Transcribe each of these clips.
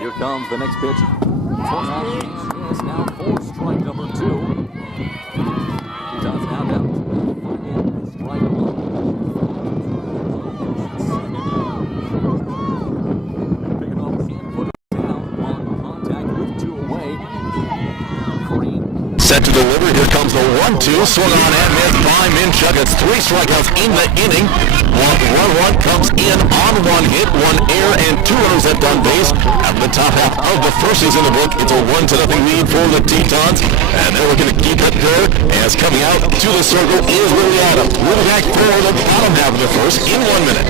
Here comes the next pitch. Swung on and is now for strike number 2. Tetons now down to strike 1. Pick it up and put it down on contact with 2 away. Green. Set to deliver. Here comes the 1-2. Swung on and missed by Minchuk. It's 3 strikeouts in the inning. 1-1 comes in on 1 hit, 1 error, and 2 runners at on base. After the top half of the first is in the book, it's a 1-0 lead for the Tetons, and they're looking to keep it there. As coming out to the circle is Willie Adams. Willie back for the bottom half of the first in 1 minute.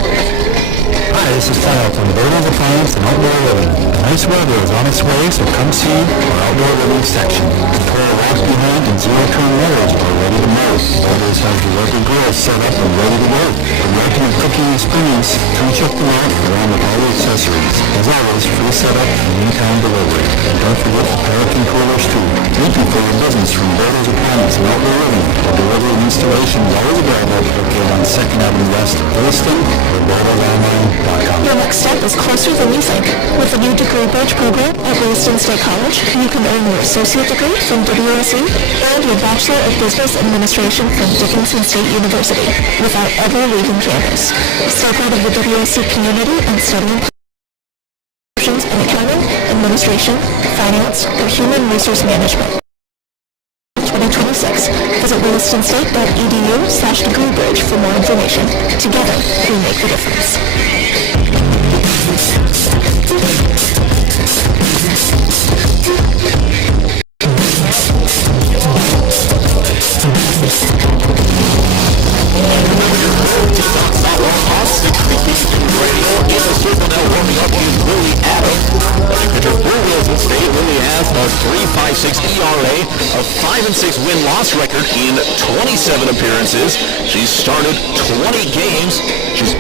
Hi, this is Kyle from Bird Appliance and Outdoor Living. The nice weather is on its way, so come see our Outdoor Living section. Prepare a walk behind and zero-turn mowers are ready to mow. Builders have the rubber grills set up and ready to work. For the ultimate cooking experience, come check them out along with all the accessories. As always, free setup and in-town delivery. And don't forget the Paraffin coolers too. Thank you for your business from Bird Appliance and Outdoor Living. The delivery and installation is always available located on 2nd Avenue West, Williston, or BirdoLandline.com. Your next step is closer than you think. With the new degree bridge program at Williston State College, you can earn your associate degree from WSE and your Bachelor of Business Administration from Dickinson State University without ever leaving campus. Stay part of the WSE community and study options in accounting, administration, finance, or human resource management. 2026. Visit wilistonstate.edu/degreebridge for more information. Together, we make the difference. .356 ERA, a 5-6 win-loss record in 27 appearances. She's started 20 games. She's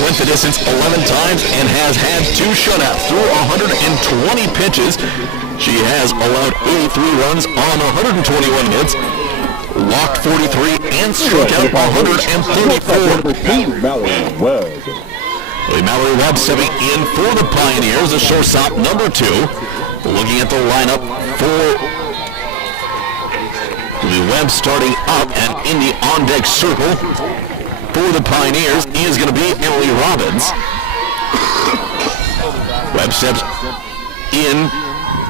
went the distance 11 times and has had 2 shutouts through 120 pitches. She has allowed 83 runs on 121 hits, walked 43, and struck out 134. Mallory Webb stepping in for the Pioneers, the shortstop number 2. Looking at the lineup for the Webb starting up and in the on-deck circle for the Pioneers is going to be Emily Robbins. Webb steps in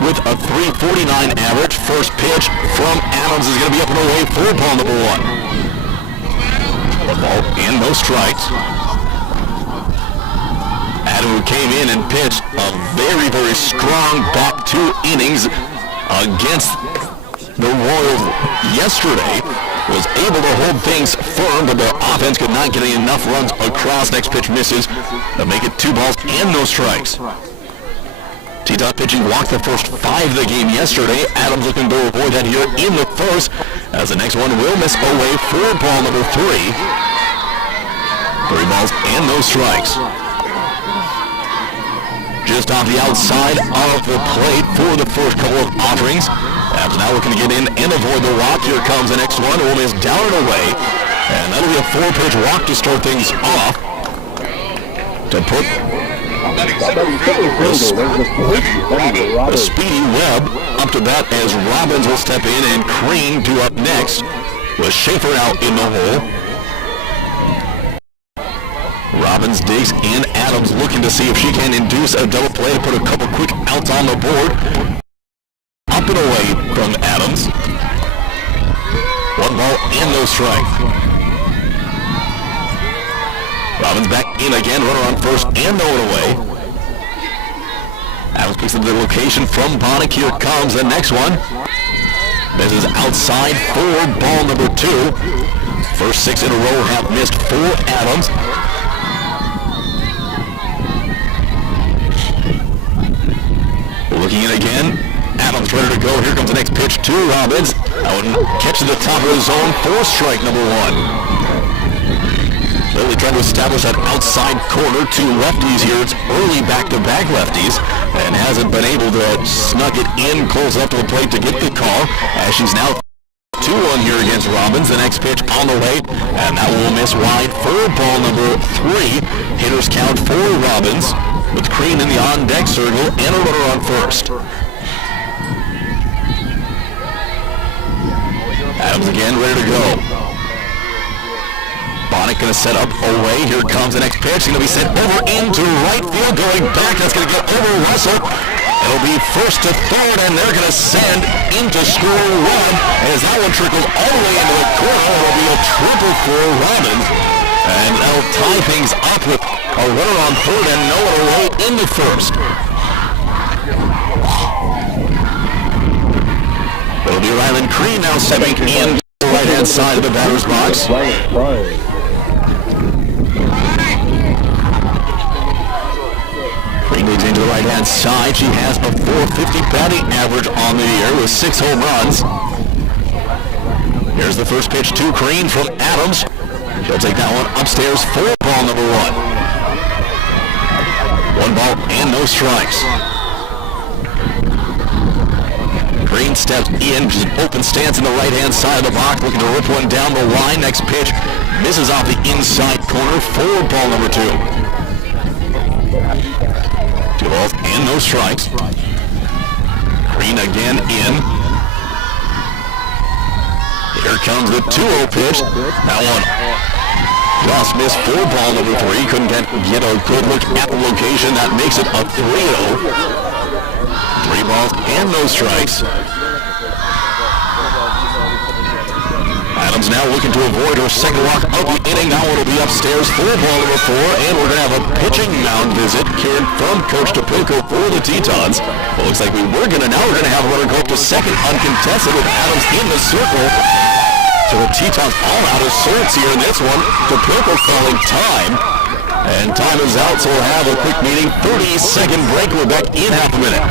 with a .349 average. First pitch from Adams is going to be up and away for ball number 1. 1 ball and no strikes. Adam, who came in and pitched a very, very strong back 2 innings against the Royals yesterday, was able to hold things firm, but the offense could not get enough runs across. Next pitch misses to make it 2 balls and no strikes. T-Dot pitching walked the first 5 of the game yesterday. Adams looking to avoid that here in the first, as the next one will miss away for ball number 3. 3 balls and no strikes. Just off the outside of the plate for the first couple of offerings. Adams now looking to get in and avoid the walk. Here comes the next one. Will miss down and away. And that'll be a 4-pitch walk to start things off. To put the speedy Webb up to bat as Robbins will step in and Crane due up next with Schaefer out in the hole. Robbins digs in. Adams looking to see if she can induce a double play to put a couple quick outs on the board. Up and away from Adams. 1 ball and no strike. Robbins back in again. Runner on first and no one away. Adams picks up the location from Bonnick. Here comes the next one. This is outside for ball number 2. First 6 in a row have missed for Adams. Looking in again. Adams ready to go. Here comes the next pitch to Robbins. Out and catch to the top of the zone for strike number 1. Lily trying to establish that outside corner. 2 lefties here. It's early back-to-back lefties and hasn't been able to snug it in close up to the plate to get the call, as she's now 2-1 here against Robbins. The next pitch on the way, and that will miss wide for ball number 3. Hitters count for Robbins. with Green in the on-deck circle and a runner on first. Adams again ready to go. Bonnet going to set up away. Here comes the next pitch. Going to be sent over into right field. Going back. That's going to get over Russell. It'll be first to third, and they're going to send into score one. As that one trickles all the way into the corner, it'll be a triple for Robbins. And that'll tie things up with a runner on third and no one away in the first. It'll be Ryland Crean now stepping in to the right-hand side of the batter's box. Green leads into the right-hand side. She has a .450 batting average on the year with 6 home runs. Here's the first pitch to Green from Adams. She'll take that one upstairs for ball number 1. 1 ball and no strikes. Green steps in, just an open stance in the right-hand side of the box, looking to rip one down the line. Next pitch misses off the inside corner for ball number 2. 2 balls and no strikes. Green again in. Here comes the 2-0 pitch. That one just missed for ball number 3. Couldn't get a good look at the location. That makes it a 3-0. 3 balls and no strikes. Adams now looking to avoid her second walk of the inning. That one will be upstairs for ball number 4, and we're going to have a pitching mound visit here from Coach Topilco for the Tetons. Well, looks like now we're going to have a runner go up to second uncontested with Adams in the circle. So the Tetons all out of sorts here in this one. Topilco calling time. And time is out, so we'll have a quick meeting. 30-second break. We're back in half a minute.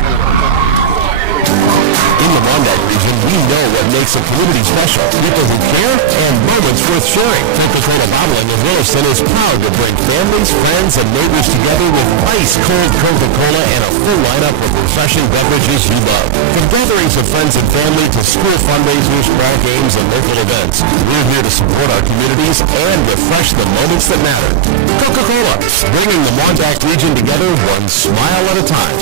In the Monday region, we know what makes a community special. People who care and moments worth sharing. Coca-Cola Bottling in Williston is proud to bring families, friends, and neighbors together with ice-cold Coca-Cola and a full lineup of refreshing beverages you love. From gatherings of friends and family to school fundraisers, ball games, and local events, we're here to support our communities and refresh the moments that matter. Coca-Cola, bringing the Montauk region together one smile at a time.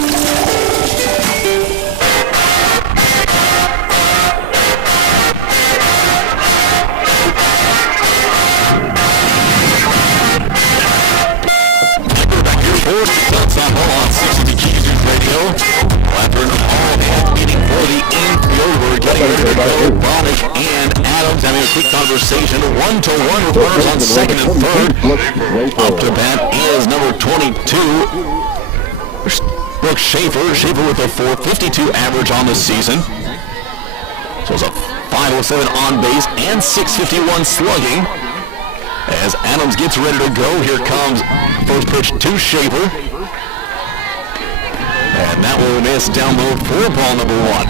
On 60 Keys Radio. After an all-hands meeting for the infield, we're getting ready to go. Bonnet and Adams having a quick conversation. 1-to-1 with runners on second and third. Up to bat is number 22, Brooke Schaefer. Schaefer with a .452 average on the season. So it's a .507 on base and .651 slugging. As Adams gets ready to go, here comes first pitch to Schaefer. And that will miss down low for ball number 1.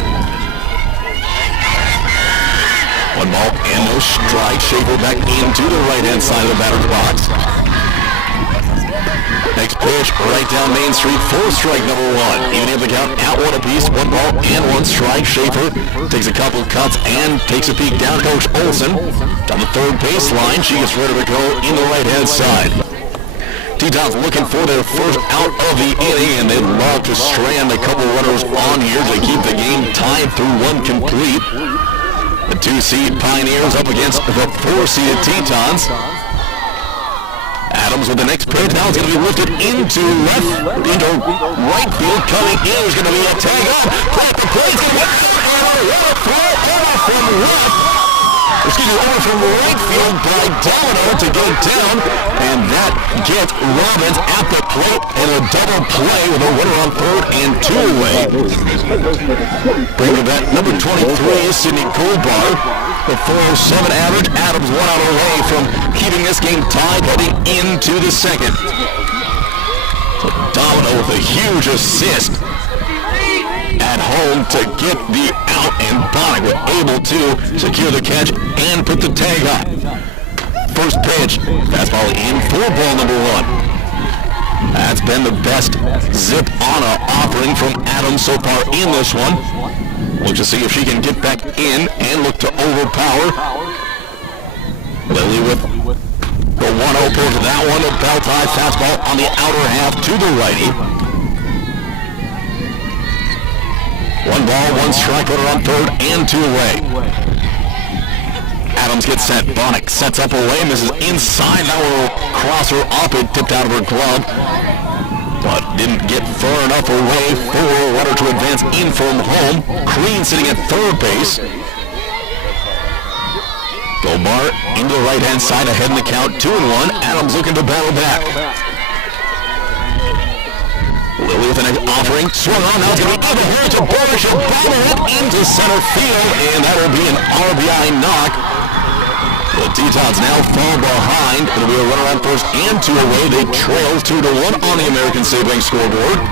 1 ball and no strike. Schaefer back into the right-hand side of the batter's box. Next pitch right down Main Street for strike number 1. Even if the count at 1 apiece. 1 ball and 1 strike. Schaefer takes a couple cuts and takes a peek down Coach Olsen. Down the third baseline. She gets ready to go in the right-hand side. Tetons looking for their first out of the inning, and they'd love to strand a couple runners on here to keep the game tied through 1 complete. The 2-seed Pioneers up against the 4-seeded Tetons. Adams with the next pitch. Now it's going to be lifted into right field. Coming in is going to be a tag up. Play the play. It's going to over from left. Over from right field by Domino to go down, and that gets Robbins at the plate and a double play with a runner on third and 2 away. Bringing back number 23 is Sydney Goldbar. The .407 average. Adams 1 out away from keeping this game tied heading into the second. So Domino with a huge assist at home to get the out, and Bonnet were able to secure the catch and put the tag up. First pitch, fastball in for ball number 1. That's been the best zip on a offering from Adams so far in this one. Look to see if she can get back in and look to overpower. Lily with The 1-0 pitch to that one, a belt high fastball on the outer half to the righty. 1 ball, 1 strike, runner on third, and 2 away. Adams gets set. Bonnick sets up away, misses inside. That will cross her up. It tipped out of her glove, but didn't get far enough away for runner to advance in from home. Crean sitting at third base. Gobar into the right-hand side, ahead in the count, 2-1. Adams looking to battle back. Lily with the next offering, swung on, now it's going to be over here to Burr. She'll battle it into center field, and that'll be an RBI knock. The Tetons now fall behind. It'll be a runner on first and 2 away. They trail 2-1 on the American State Bank scoreboard.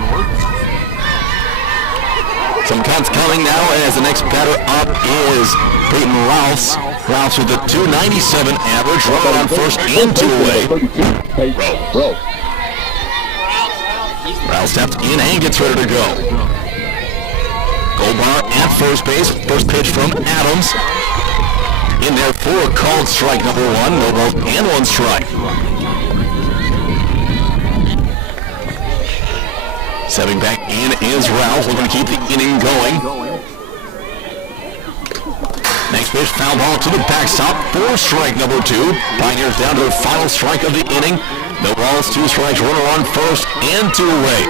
Some counts coming now as the next batter up is Peyton Rouse. Rouse with a .297 average, runner on first and 2 away. Rouse steps in and gets ready to go. Goldbar at first base. First pitch from Adams. In there for a called strike number 1. No balls and 1 strike. Stepping back in is Rouse, looking to keep the inning going. Next pitch, foul ball to the backstop for strike number 2. Pioneers down to the final strike of the inning. No balls, 2 strikes, runner on first and 2 away.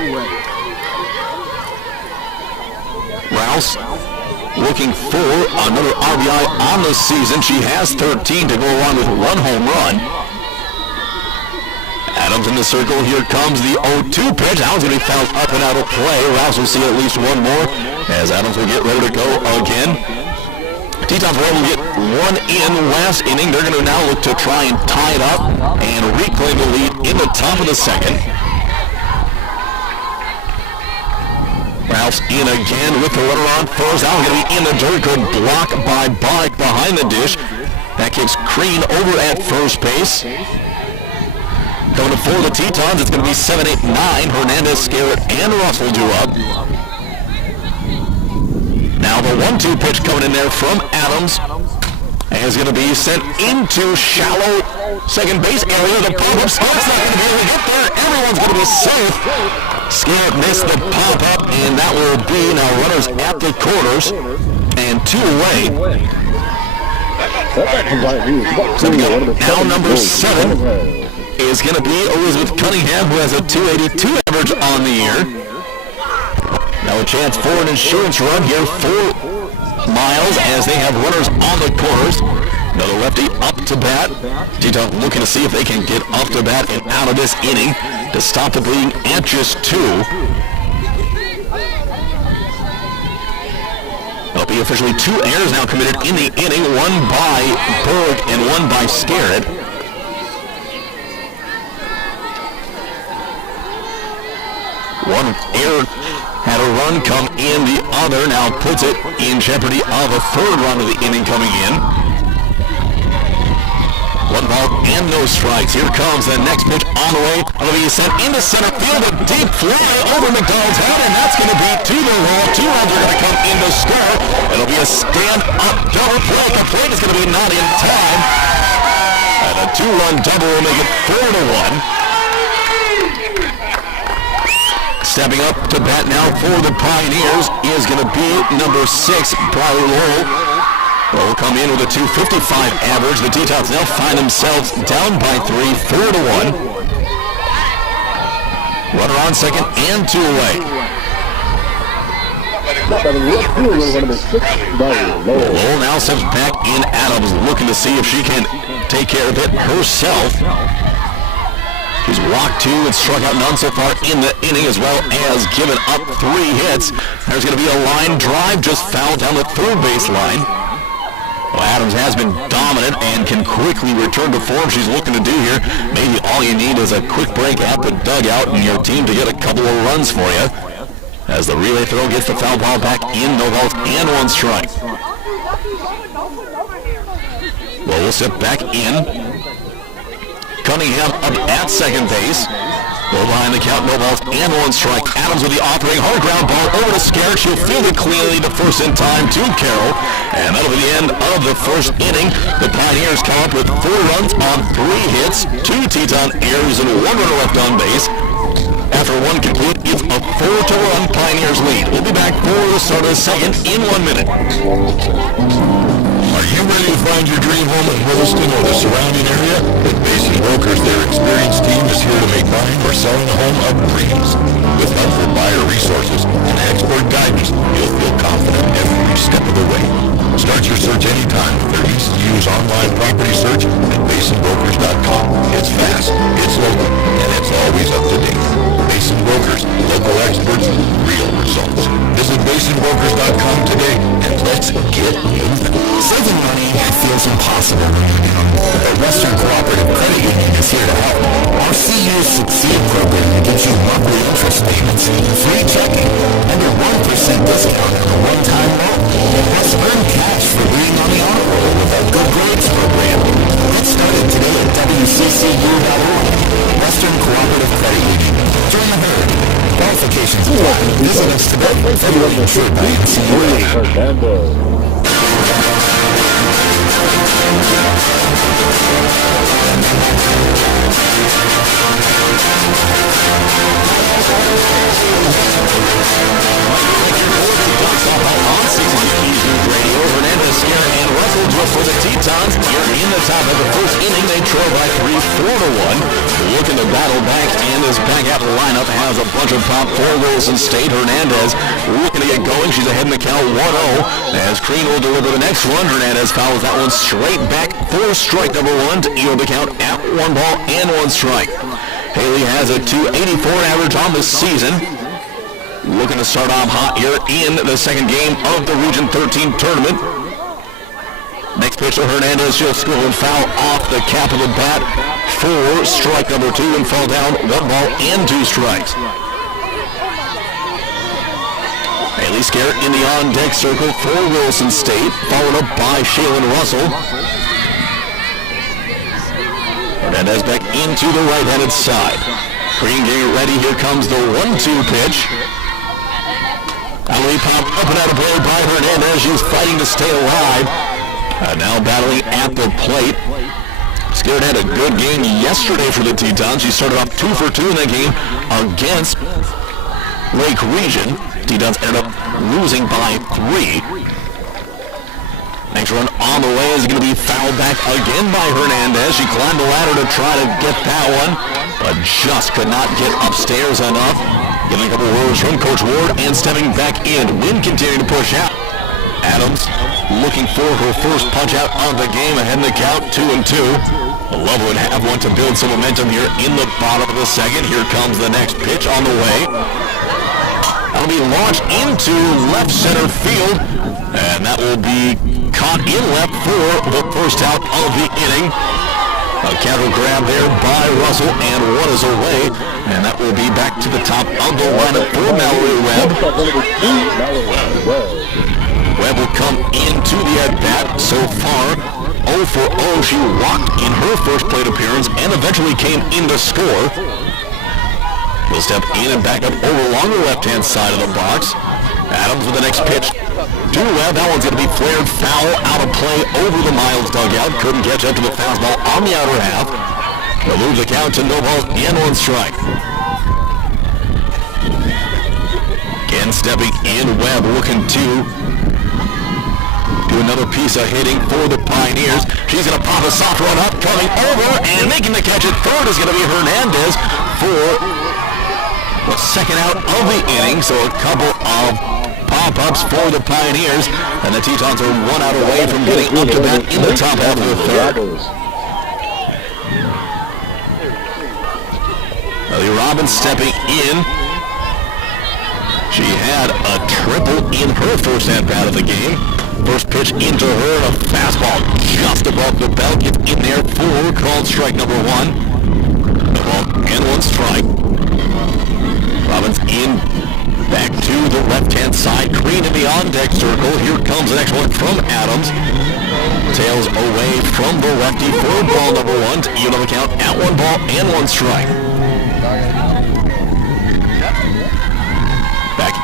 Rouse looking for another RBI on the season. She has 13 to go along with 1 home run. Adams in the circle. Here comes the 0-2 pitch. That one's going to be fouled up and out of play. Rouse will see at least 1 more as Adams will get ready to go again. Tetons were able to get 1 in last inning. They're going to now look to try and tie it up and reclaim the lead in the top of the second. Rouse in again with the runner on first. That one's going to be in the dirt. Good block by Bonnick behind the dish. That kicks Crean over at first base. Coming to for the Tetons, it's going to be 7, 8, 9. Hernandez, Scarrett, and Russell do up. Now the 1-2 pitch coming in there from Adams. And is going to be sent into shallow second base area. The pop-up Scarrett's not going to be able to get there. Everyone's going to be safe. Scarrett missed the pop-up, and that will be now runners at the corners. And 2 away. Now number 7 is going to be Elizabeth Cunningham, who has a .282 average on the year. Now a chance for an insurance run here for Miles as they have runners on the corners. Another lefty up to bat. Tetons looking to see if they can get up to bat and out of this inning to stop the bleeding at just 2. There'll be officially 2 errors now committed in the inning, 1 by Berg and 1 by Scarrett. One error had a run come in, the other now puts it in jeopardy of a 3rd run of the inning coming in. 1 ball and no strikes. Here comes the next pitch on the way. It'll be sent into center field, a deep fly over McDonald's head, and that's going to be to the wall. 2 runs are going to come in to score. It'll be a stand-up double play. The plate is going to be not in time. And a 2-run double will make it 4-1. Stepping up to bat now for the Pioneers is going to be number 6, Briley Lowell. Will come in with a .255 average. The Tetons now find themselves down by 3, 4-1. Runner on second and 2 away. Lowell now steps back in. Adams looking to see if she can take care of it herself. He's walked 2 and struck out none so far in the inning, as well as given up 3 hits. There's going to be a line drive just fouled down the 3rd base line. Well, Adams has been dominant and can quickly return to form. She's looking to do here. Maybe all you need is a quick break at the dugout and your team to get a couple of runs for you. As the relay throw gets the foul ball back in, no balls and 1 strike. Well, we'll step back in. Cunningham up at second base. Go behind the count, no balls, and one strike. Adams with the offering, hard ground ball over to Scarrett. She'll field it cleanly to first in time to Carroll. And that'll be the end of the first inning. The Pioneers come up with 4 runs on 3 hits, 2 Teton errors, and 1 runner left on base. After 1 complete, it's a 4-1 Pioneers lead. We'll be back for the start of the second in 1 minute. Are you ready to find your dream home in Williston or the surrounding area? At Basin Brokers, their experienced team is here to make buying or selling a home a breeze. With helpful buyer resources and expert guidance, you'll feel confident every step of the way. Start your search anytime with their easy-to-use online property search at basinbrokers.com. It's fast, it's local, and it's always up to date. Basin Brokers, local experts, real results. Visit basinbrokers.com today and let's get moving. Saving money feels impossible when you're young, but Western Cooperative Credit Union is here to help. Our Seniors Succeed program gives you monthly interest payments, free checking, and a 1% discount on a one-time loan. Plus, earn cash for being on the honor roll with our Good Grades program. Get started today at WCCU.org. Western Cooperative Credit Union. Join the herd. Qualifications apply. Visit us today. Federally insured by NCAA. Hernandez, Scarrett, and Russell just for the Tetons. Here in the top of the first inning, they trail by 3-4-1. Looking to battle back, and this back half of the lineup has a bunch of pop for Williston State. Hernandez looking to get going. She's ahead in the count 1-0. As Crean will deliver the next one, Hernandez fouls that one straight back for strike number 1 to yield the count at 1 ball and 1 strike. Haley has a .284 average on the season. Looking to start off hot here in the second game of the Region 13 tournament. Next pitch to Hernandez. She'll score and foul off the cap of the bat for strike number 2 and fall down 1 ball and 2 strikes. Haley Scarrett in the on-deck circle for Williston State, followed up by Shaylin Russell. Hernandez back into the right-handed side. Green getting ready. Here comes the 1-2 pitch. Alley pop up and out of play by Hernandez. She's fighting to stay alive. Now battling at the plate. Scarrett had a good game yesterday for the Tetons. She started off 2 for 2 in that game against Lake Region. Tetons ended up losing by 3. Next run on the way is going to be fouled back again by Hernandez. She climbed the ladder to try to get that one, but just could not get upstairs enough. Getting a couple words from Coach Ward and stepping back in. Wind continuing to push out. Adams looking for her first punch out of the game ahead in the count 2-2. Love would have one to build some momentum here in the bottom of the second. Here comes the next pitch on the way. That'll be launched into left center field, and that will be caught in left for the first out of the inning. A cattle grab there by Russell, and 1 is away, and that will be back to the top of the lineup for Mallory Webb. Webb will come into the at-bat. So far, 0 for 0. She walked in her first plate appearance and eventually came in to score. Will step in and back up over along the left-hand side of the box. Adams with the next pitch to Webb. That one's going to be flared foul out of play over the Miles dugout. Couldn't catch up to the fastball on the outer half. They'll move the count to no balls and 1 strike. Again stepping in, Webb looking to do another piece of hitting for the Pioneers. She's going to pop a soft run up, coming over, and making the catch at third is going to be Hernandez for the second out of the inning. So a couple of pop-ups for the Pioneers, and the Tetons are 1 out away from getting up to bat in the top half of the third. Ellie Robbins stepping in. She had a triple in her first at-bat of the game. First pitch into her, a fastball just above the belt, gets in there for called strike number 1. No ball and 1 strike. Robbins in, back to the left-hand side. Green in the on-deck circle. Here comes the next one from Adams. Tails away from the lefty for ball number 1 to even on the count at 1 ball and 1 strike.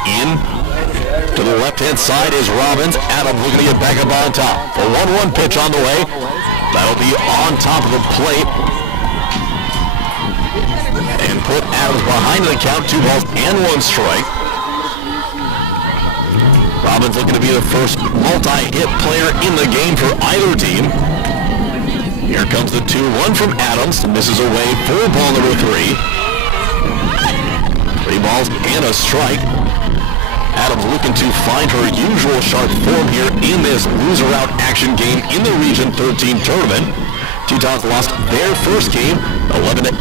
in. To the left-hand side is Robbins. Adams looking to get back up on top. A 1-1 pitch on the way. That'll be on top of the plate. And put Adams behind the count. 2 balls and 1 strike. Robbins looking to be the first multi-hit player in the game for either team. Here comes the 2-1 from Adams. Misses away for ball number 3. 3 balls and a strike. Adams looking to find her usual sharp form here in this loser-out action game in the Region 13 tournament. Tetons lost their first game, 11-8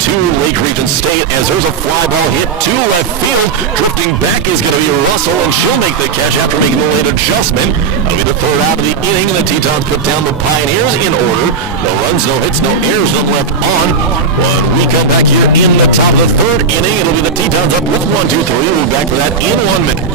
to Lake Region State, as there's a fly ball hit to left field. Drifting back is going to be Russell, and she'll make the catch after making the late adjustment. That'll be the third out of the inning, and the Tetons put down the Pioneers in order. No runs, no hits, no errors, none left on. When we come back here in the top of the third inning, it'll be the Tetons up with 1-2-3. We'll be back for that in 1 minute.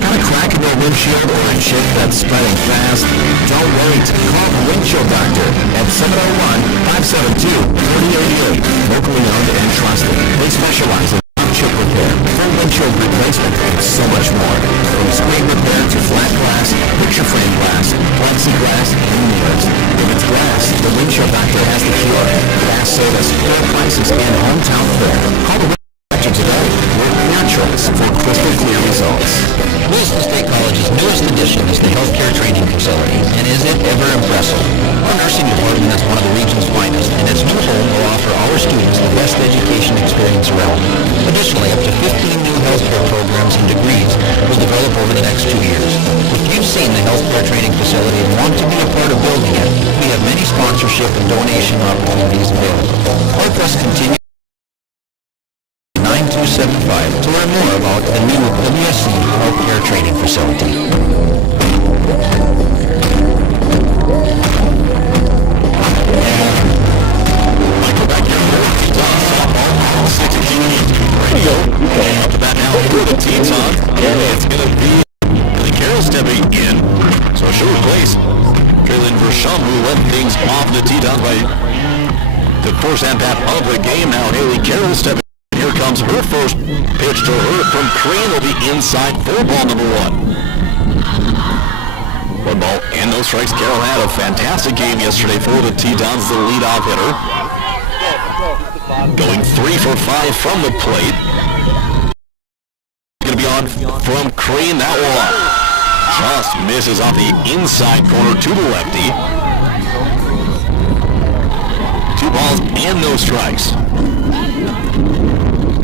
Got a crack in their windshield or a chip that's spreading fast? Don't wait. Call the Windshield Doctor at 701-572-3088. Locally owned and trusted. They specialize in chip repair, full windshield replacement, and so much more. From screen repair to flat glass, picture frame glass, plexiglass, and mirrors. If it's glass, the Windshield Doctor has the cure. Glass service, fair prices, and hometown fair. Call the Windshield Doctor today. We're your choice for crystal clear results. Williston State College's newest addition is the healthcare training facility, and is it ever impressive? Our nursing department is one of the region's finest, and its new home will offer our students the best education experience around. Additionally, up to 15 new healthcare programs and degrees will develop over the next 2 years. If you've seen the healthcare training facility and want to be a part of building it, we have many sponsorship and donation opportunities available. Our press continues 9275 to learn more about the new WSC Healthcare Training Facility. Michael back here for the Tetons softball, 16 radio. And up to that now for the Tetons. It's going to be Haley Carroll stepping in. So she'll replace Traylon Versham, who led things off the Tetons by the first at-bat of the game. Now Haley Carroll stepping in. Here comes her first pitch to her from Crane. Will be inside for ball number 1. 1 ball and no strikes. Carroll had a fantastic game yesterday for the Tetons, the leadoff hitter. Going 3 for 5 from the plate. Going to be on from Crane. That one just misses off the inside corner to the lefty. 2 balls and no strikes.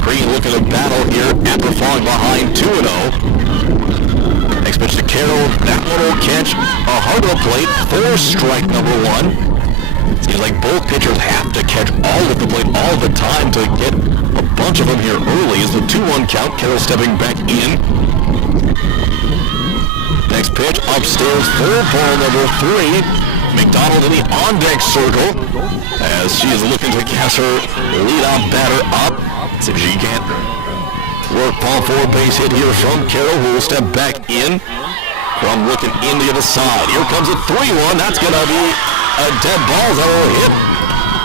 Crane looking to battle here after falling behind 2-0. Next pitch to Carroll. That one will catch a hard to plate for strike number 1. Seems like both pitchers have to catch all of the plate all the time to get a bunch of them here early. Is the 2-1 count. Carroll stepping back in. Next pitch upstairs for ball number 3. McDonald in the on-deck circle as she is looking to cast her leadoff batter up. See if she can't work ball for a base hit here from Carroll, who will step back in from looking in the other side. Here comes a 3-1. That's going to be a dead ball that will hit.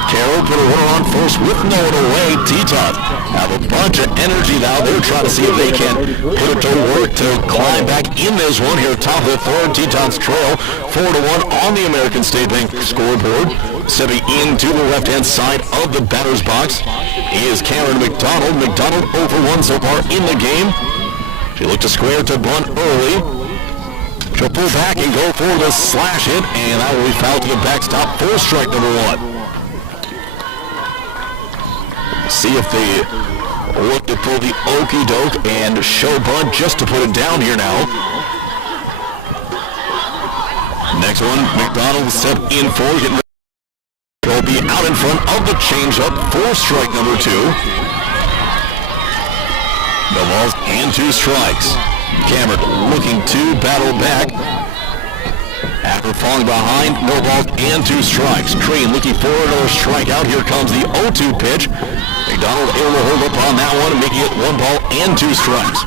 Carroll put a runner on first with no one away. Tetons have a bunch of energy now. They're trying to see if they can put it to work to climb back in this one here. Top of the third, Tetons trail 4-1 on the American State Bank scoreboard. Stepping into the left-hand side of the batter's box is Cameron McDonald. McDonald 0 for 1 so far in the game. She looked to square to bunt early. She'll pull back and go for the slash hit, and that will be fouled to the backstop for strike number 1. See if they look to pull the okey doke and show bunt just to put it down here now. Next one, McDonald will step in for getting ready. He'll be out in front of the changeup for strike number 2. No balls and 2 strikes. Cameron looking to battle back. After falling behind, no balls and 2 strikes. Crane looking for another strikeout. Here comes the 0-2 pitch. McDonald able to hold up on that one, making it 1 ball and 2 strikes.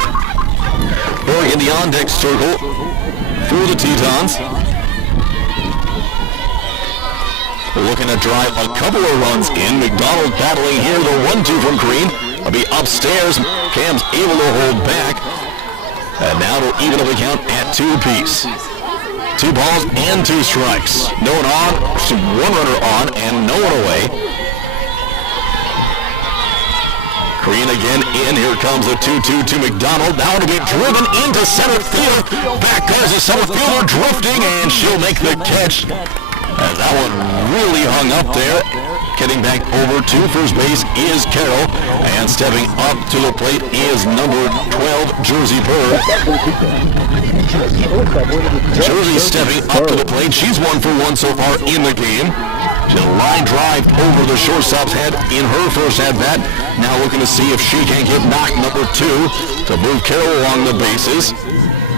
Berg in the on-deck circle for the Tetons. Looking to drive a couple of runs in. McDonald battling here, the 1-2 from Green. will be upstairs. Cam's able to hold back. And now it'll even up the count at 2 apiece. 2 balls and 2 strikes. No one on, 1 runner on, and no one away. Green again in. Here comes the 2-2 to McDonald. Now to be driven into center field. Back goes the center fielder drifting, and she'll make the catch. As that one really hung up there. Getting back over to first base is Carroll, and stepping up to the plate is number 12, Jersey Bird. Jersey stepping up to the plate. She's 1 for 1 so far in the game. She'll line drive over the shortstop's head in her first at-bat. Now looking to see if she can get knocked, number 2, to move Carroll along the bases.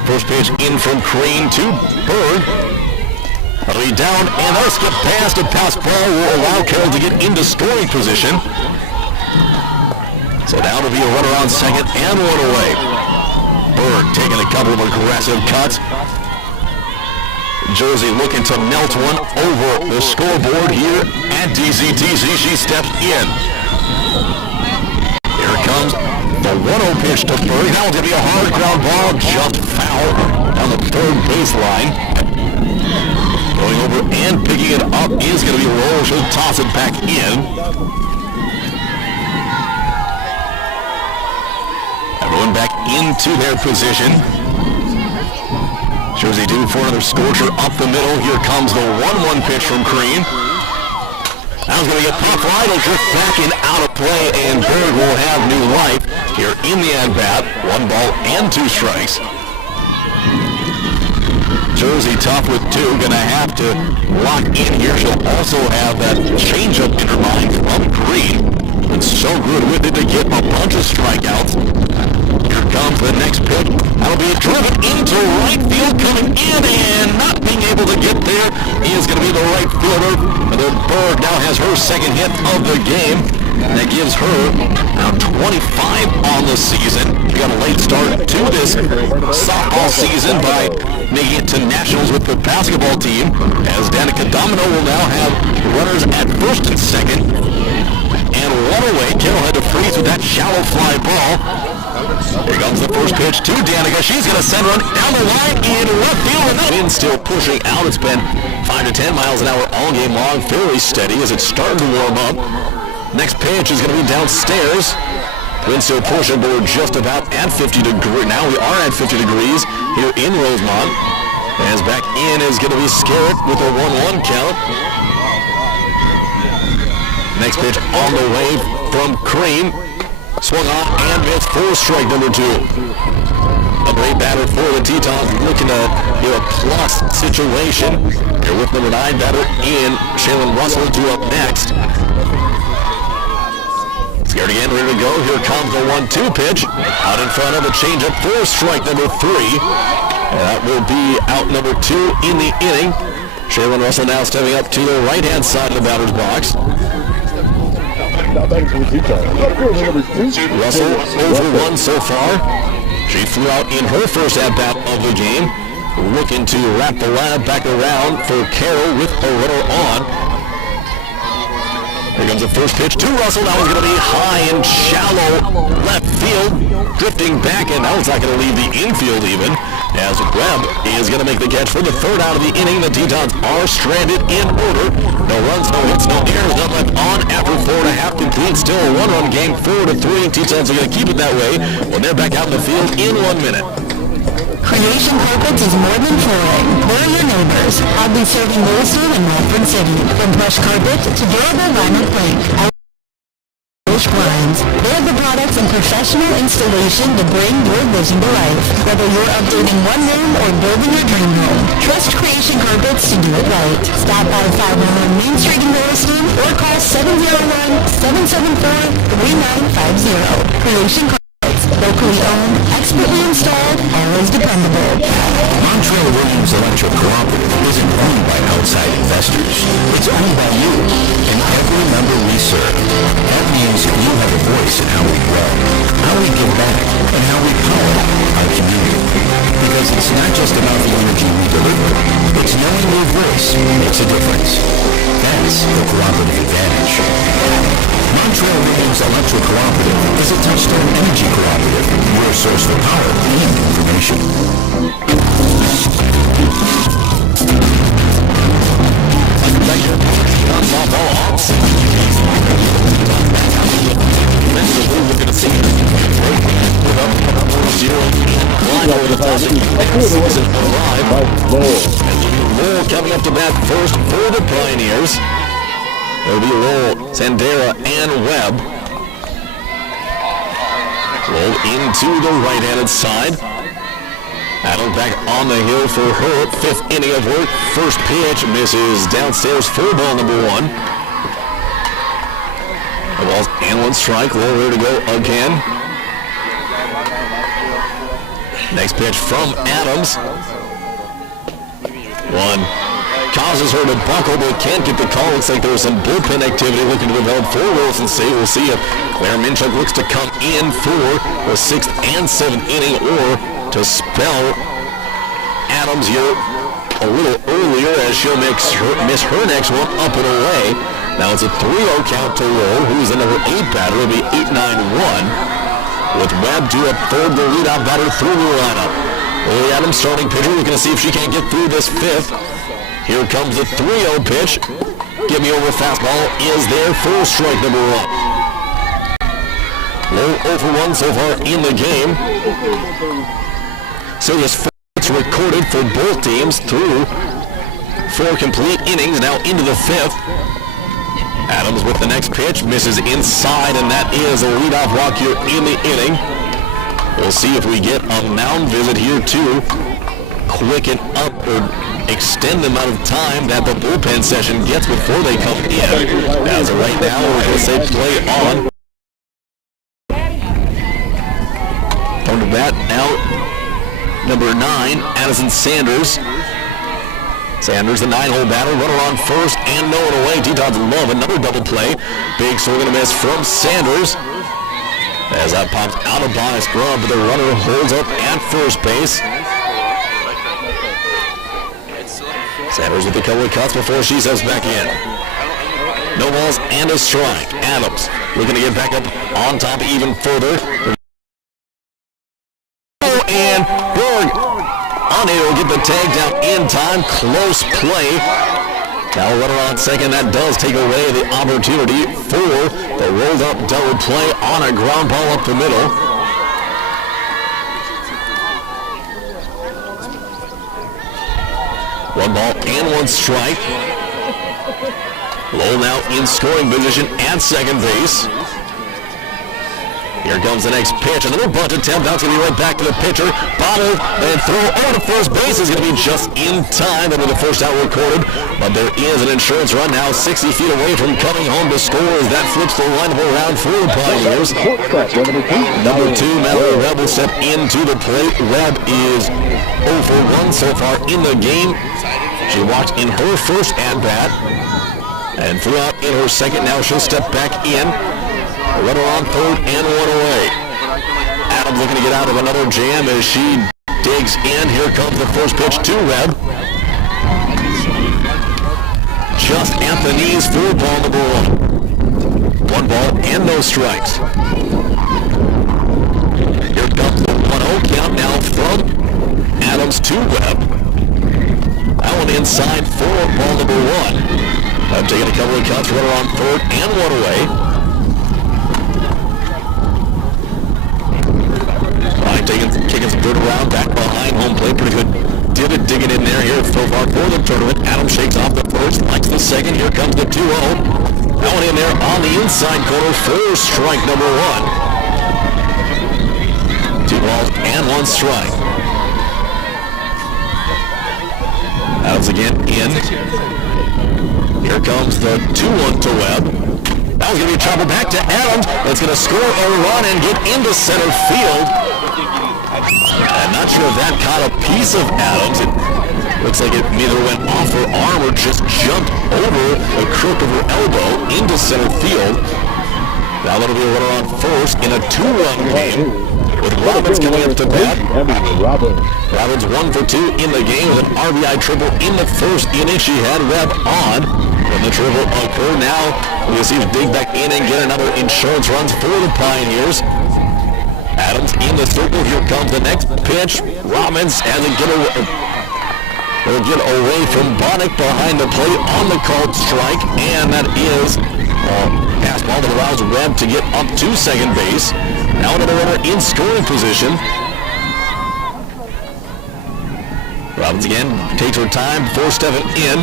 First pitch in from Crane to Bird. That'll be down, and that'll skip past. A pass ball will allow Carroll to get into scoring position. So now to be a runner on second and 1 away. Bird taking a couple of aggressive cuts. Jersey looking to melt one over the scoreboard here at DCTC. She steps in. Here comes the 1-0 pitch to Bird. Now it's going to be a hard ground ball, just foul down the third baseline. Going over and picking it up is going to be Roll. She'll toss it back in. Everyone back into their position. Jersey due for another scorcher up the middle. Here comes the 1-1 pitch from Crean. That was going to get popped right. It'll drift back and out of play, and Bird will have new life here in the at-bat. 1 ball and 2 strikes. Jersey tough with 2, gonna have to lock in here. She'll also have that changeup in her mind from Green. Been so good with it to get a bunch of strikeouts. Here comes the next pitch. That'll be driven into right field, coming in and not being able to get there is gonna be the right fielder. And then Bird now has her second hit of the game. That gives her now 25 on the season. She got a late start to this softball season by making it to nationals with the basketball team, as Danica Domino will now have runners at first and second. And 1 away. Carroll had to freeze with that shallow fly ball. Here comes the first pitch to Danica. She's going to send run down the line in left field. And the wind still pushing out. It's been 5 to 10 miles an hour all game long. Fairly steady as it's starting to warm up. Next pitch is going to be downstairs. Wind still pushing, but we're just about at 50 degrees. Now we are at 50 degrees here in Rosemont. As back in is going to be Scarrett with a 1-1 count. Next pitch on the way from Cream. Swung on and missed for strike number 2. A great batter for the Tetons, looking to get a plus situation. Here with number 9 batter in Shaylin Russell due up next. Scared again, ready to go. Here comes the 1-2 pitch. Out in front of a changeup for strike number 3. And that will be out number 2 in the inning. Shaylin Russell now stepping up to the right-hand side of the batter's box. Russell over 1 so far. She flew out in her first at-bat of the game. Looking to wrap the lineup back around for Carroll with a runner on. Here comes the first pitch to Russell. That one's going to be high and shallow left field. Drifting back, and that one's not going to leave the infield even. As Webb is going to make the catch for the 3rd out of the inning. The Tetons are stranded in order. No runs, no hits, no errors, not left on after 4.5 complete. Still a 1-run game, 4-3. Tetons are going to keep it that way when they're back out in the field in 1 minute. Creation Carpets is more than flooring. We're your neighbors. Oddly serving Williston and Milford City. From plush carpet to durable vinyl plank. Irish blinds. They have the products and professional installation to bring your vision to life. Whether you're updating one room or building your dream home, trust Creation Carpets to do it right. Stop by 501 Main Street in Williston or call 701-774-3950. Creation Carpets. Locally owned, expertly installed, always dependable. Montreal Williams Electric Cooperative isn't owned by outside investors. It's owned by you and every member we serve. That means you have a voice in how we grow, how we give back, and how we power our community. Because it's not just about the energy we deliver, it's knowing your voice makes a difference. That's the cooperative advantage. Montreal Ratings Electric Cooperative is a Touchstone energy cooperative. Your source for power and information. We're going to see Lowell coming up to bat first for the Pioneers. It'll be Lowell, Sandera, and Webb. Rolled into the right-handed side. Adams back on the hill for her fifth inning of work. First pitch misses downstairs for ball number one. The ball's and one strike. Lowell ready to go again. Next pitch from Adams. One. Causes her to buckle, but can't get the call. Looks like there's some bullpen activity looking to develop for Williston State. We'll see if Claire Minchuk looks to come in for the 6th and 7th inning or to spell Adams here a little earlier as she'll miss her next one up and away. Now it's a 3-0 count to Lowell, who's the number 8 batter. It'll be 8-9-1 with Webb to up third, the leadoff batter through the lineup. Lily Adams starting pitcher. We're going to see if she can't get through this 5th. Here comes the 3-0 pitch. Give me over fastball is there for strike number 1. Low 0 for 1 so far in the game. So this 4th recorded for both teams through 4 complete innings. Now into the 5th. Adams with the next pitch misses inside, and that is a leadoff walk here in the inning. We'll see if we get a mound visit here too. Quicken up or extend the amount of time that the bullpen session gets before they come in. As of right now, we're going to say play on. On to bat now, number 9, Addison Sanders. Sanders, the 9-hole batter, runner on first and no one away. Tetons love another double play. Big swing and a miss from Sanders. As that pops out of bias glove, but the runner holds up at first base. Sanders with a couple of cuts before she steps back in. No balls and a strike. Adams looking to get back up on top even further. And Berg unable to get the tag down in time. Close play. Now a runner on second. That does take away the opportunity for the rolled up double play on a ground ball up the middle. One ball and one strike. Lowell now in scoring position at second base. Here comes the next pitch. Another bunt attempt. Now it's going to be right back to the pitcher. Bottle and throw over to first base is going to be just in time. That was the first out recorded. But there is an insurance run now 60 feet away from coming home to score as that flips the lineup around for the Pioneers. Number 2, Mallory Webb will step into the plate. Webb is 0 for 1 so far in the game. She walked in her first at-bat and threw out in her second. Now she'll step back in. A runner on third and one away. Adams looking to get out of another jam as she digs in. Here comes the first pitch to Webb. Just at the knees for ball number 1. One ball and no strikes. Here comes the 1-0 count now from Adams to Webb. That one inside for ball number 1. I'm taking a couple of cuts, runner on third and one away. Kicking some dirt around, back behind home plate. Pretty good divot digging in there here so far for the tournament. Adams shakes off the first, likes the second. Here comes the 2-0. That one in there on the inside corner for strike number 1. 2 balls and 1 strike. Adams again in. Here comes the 2-1 to Webb. That was going to be chopper back to Adams. It's going to score a run and get into center field. I'm not sure if that caught a piece of Adams. It looks like it either went off her arm or just jumped over the crook of her elbow into center field. Now that'll be a runner on first in a 2-run game with Robbins coming up to bat. Robbins 1 for 2 in the game with an RBI triple in the first inning. She had Webb on. When the triple occur now, we'll see if dig back in and get another insurance runs for the Pioneers. Adams in the circle. Here comes the next pitch. Robbins has it get away. Will get away from Bonnick behind the plate on the called strike, and that is pass ball that allows Webb to get up to second base. Now another runner in scoring position. Robbins again takes her time before stepping in.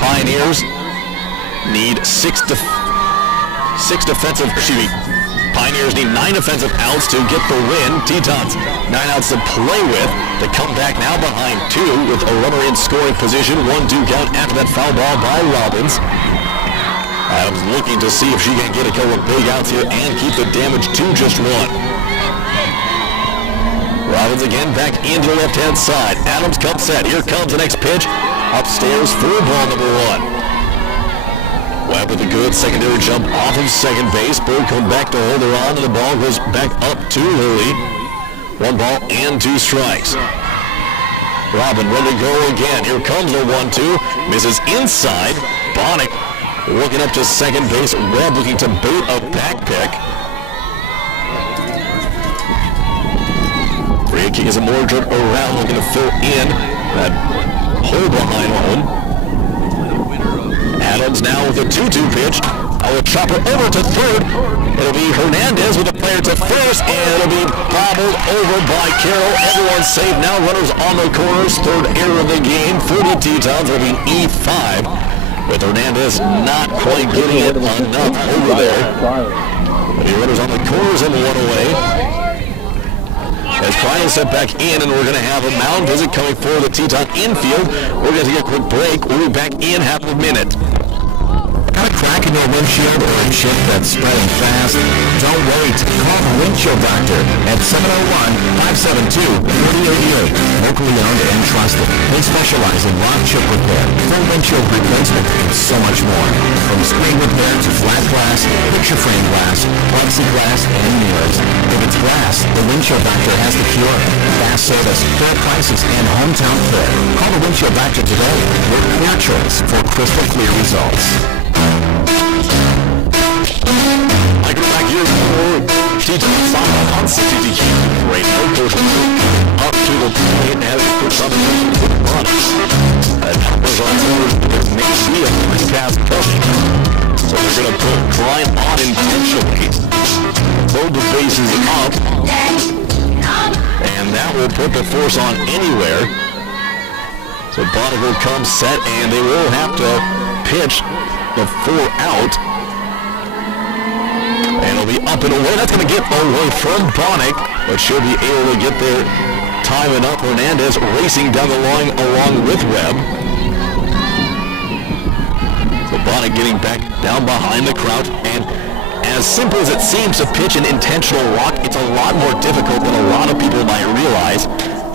Pioneers need Pioneers need 9 offensive outs to get the win. Tetons 9 outs to play with. To come back now behind 2 with a runner in scoring position. 1-2 count after that foul ball by Robbins. Adams looking to see if she can get a couple of big outs here and keep the damage to just 1. Robbins again back into the left-hand side. Adams comes set. Here comes the next pitch. Upstairs for ball number 1. Webb with a good secondary jump off of second base. Bird comes back to hold her on, and the ball goes back up to Lilly. 1 ball and 2 strikes. Robin ready to go again. Here comes the 1-2. Misses inside. Bonnick looking up to second base. Webb looking to bait a back pick. Free kick is a Mordred around looking to fill in that hole behind home. Adams now with a 2-2 pitch. A chopper over to third. It'll be Hernandez with a player to first, and it'll be bobbled over by Carroll. Everyone's safe now. Runners on the corners. Third error of the game for the Tetons. It'll be E5. With Hernandez not quite getting it enough over there. The runners on the corners and 1 away. As Klein will step back in, and we're going to have a mound visit coming for the Teton infield. We're going to take a quick break. We'll be back in half a minute. Got a crack in your windshield or a chip that's spreading fast? Don't wait. Call the Windshield Doctor at 701-572-4088. Locally owned and trusted. They specialize in rock chip repair, full windshield replacement, and so much more. From screen repair to flat glass, picture frame glass, plexiglass, and mirrors. If it's glass, the Windshield Doctor has the cure. Fast service, fair prices, and hometown care. Call the Windshield Doctor today with Clear Choice for crystal clear results. I go back here for Tetons on CTTQ. Great no person up to the plate as it puts up the run. Numbers on forward, there may be a quick pass coming. So they're going to put Klein on intentionally. Load the bases up. And that will put the force on anywhere. So Bonnick will come set, and they will have to pitch the 4 out. And it'll be up and away. That's going to get away from Bonnick, but should be able to get there time enough. Hernandez racing down the line along with Webb. So Bonnick getting back down behind the crouch, and as simple as it seems to pitch an intentional walk, it's a lot more difficult than a lot of people might realize.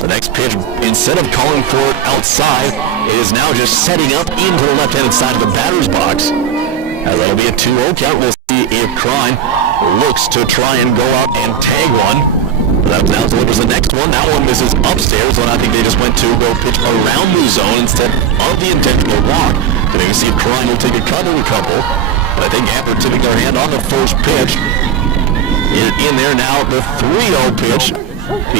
The next pitch, instead of calling for it outside, it is now just setting up into the left-handed side of the batter's box. As that'll be a 2-0 count. We'll see if Klein looks to try and go out and tag one. That now delivers the next one. That one misses upstairs, and I think they just went to go pitch around the zone instead of the intentional walk. And you can see if Klein will take a cut of a couple. But I think after tipping their hand on the first pitch, in there now, the 3-0 pitch.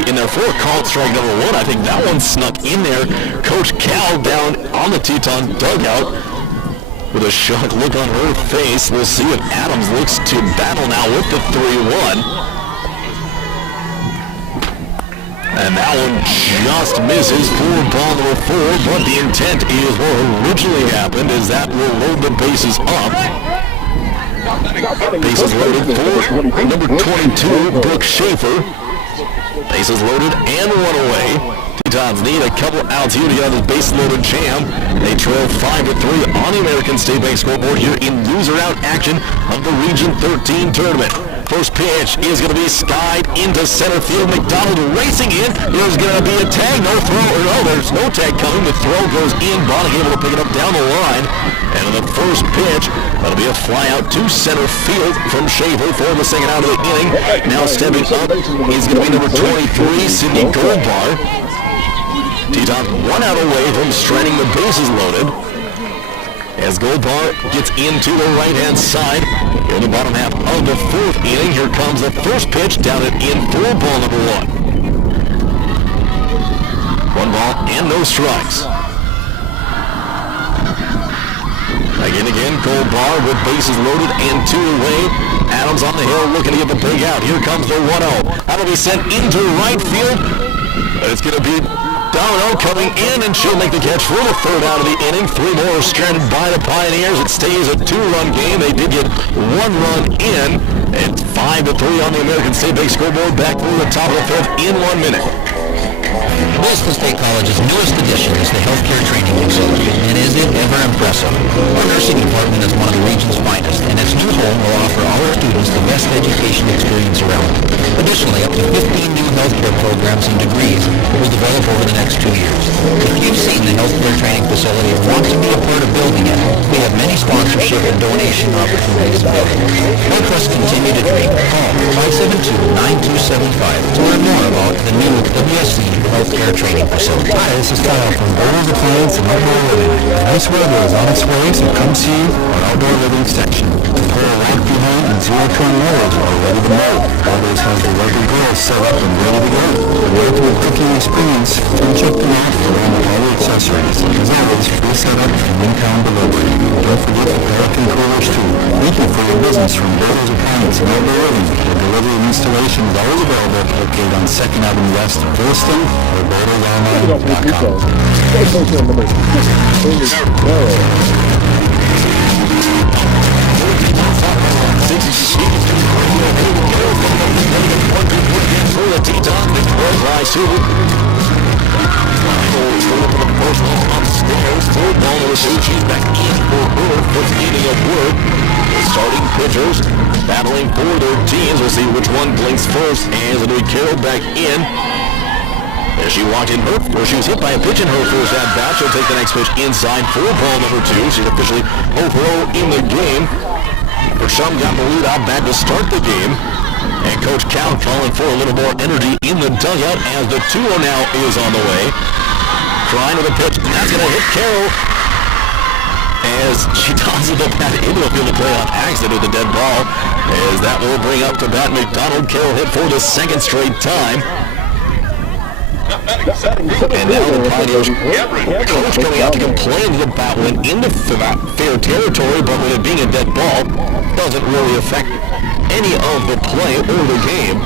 In there for called strike number 1. I think that one snuck in there. Coach Cal down on the Teton dugout with a shocked look on her face. We'll see if Adams looks to battle now with the 3-1. And that one just misses for ball number 4, but the intent is what originally happened is that will load the bases up. Bases loaded for number 22, Brooke Schaefer. Bases loaded and 1 away. Tetons need a couple outs here to get on this base-loaded jam. They trail 5-3 on the American State Bank scoreboard here in loser-out action of the Region 13 tournament. First pitch is going to be skied into center field. McDonald racing in. There's going to be a tag. No throw. No, there's no tag coming. The throw goes in. Bonnick able to pick it up down the line. And on the first pitch, that'll be a fly out to center field from Schaefer for the second out of the inning. Now stepping up is going to be number 23, Sydney Goldbar. Tetons 1 out away from stranding the bases loaded. as Goldbar gets into the right-hand side. Here in the bottom half of the fourth inning, here comes the first pitch down at in for ball number 1. 1 ball and no strikes. Again, Goldbar with bases loaded and 2 away. Adams on the hill looking to get the big out. Here comes the 1-0. That'll be sent into right field. But it's going to be Domino coming in, and she'll make the catch for the third out of the inning. 3 more stranded by the Pioneers. It stays a 2-run game. They did get 1 run in. It's 5-3 on the American State Bank scoreboard. Back through the top of the 5th in 1 minute. Williston State College's newest addition is the healthcare training facility, and is it ever impressive? Our nursing department is one of the region's finest, and its new home will offer all our students the best education experience around. Additionally, up to 15 new healthcare programs and degrees will develop over the next 2 years. If you've seen the healthcare training facility and want to be a part of building it, we have many sponsorship and donation opportunities available. Help us continue to dream. Call 572-9275 to learn more about the new WSC healthcare training facility. Hi, this is Kyle from Burner's Appliance and Outdoor Living. The nice weather is on its way, so come see our outdoor living section. The pair of walk behind and zero-turn mowers are ready to mow. Builders has the local grills set up and ready to go. For the ultimate cooking experience, come check them out along with all the accessories. As always, free setup and in-town delivery. Don't forget the Pelican coolers too. Thank you for your business from Burner's Appliance and Outdoor Living. The delivery and installation is always available located on 2nd Avenue West in Williston or BurnersOnline.com. For the Tetons, Victoria by 2. Upstairs, third ball number 2. She's back in for her first inning of work. Starting pitchers battling for their teams. We'll see which one blinks first as Louis Carroll back in. As she walked in her, where she was hit by a pitch in her first at-bat, she'll take the next pitch inside for ball number 2. She's officially 0-0 in the game. Bersham got the lead out back to start the game. And Coach Cal calling for a little more energy in the dugout as the 2-0 now is on the way. Trying with a pitch. That's going to hit Carroll as she tosses the bat into the field of play on accident with the dead ball. As that will bring up to bat McDonald. Carroll hit for the 2nd straight time. And now the Pioneers coach going out to complain to the bat went into fair territory, but with it being a dead ball, doesn't really affect any of the play or the game.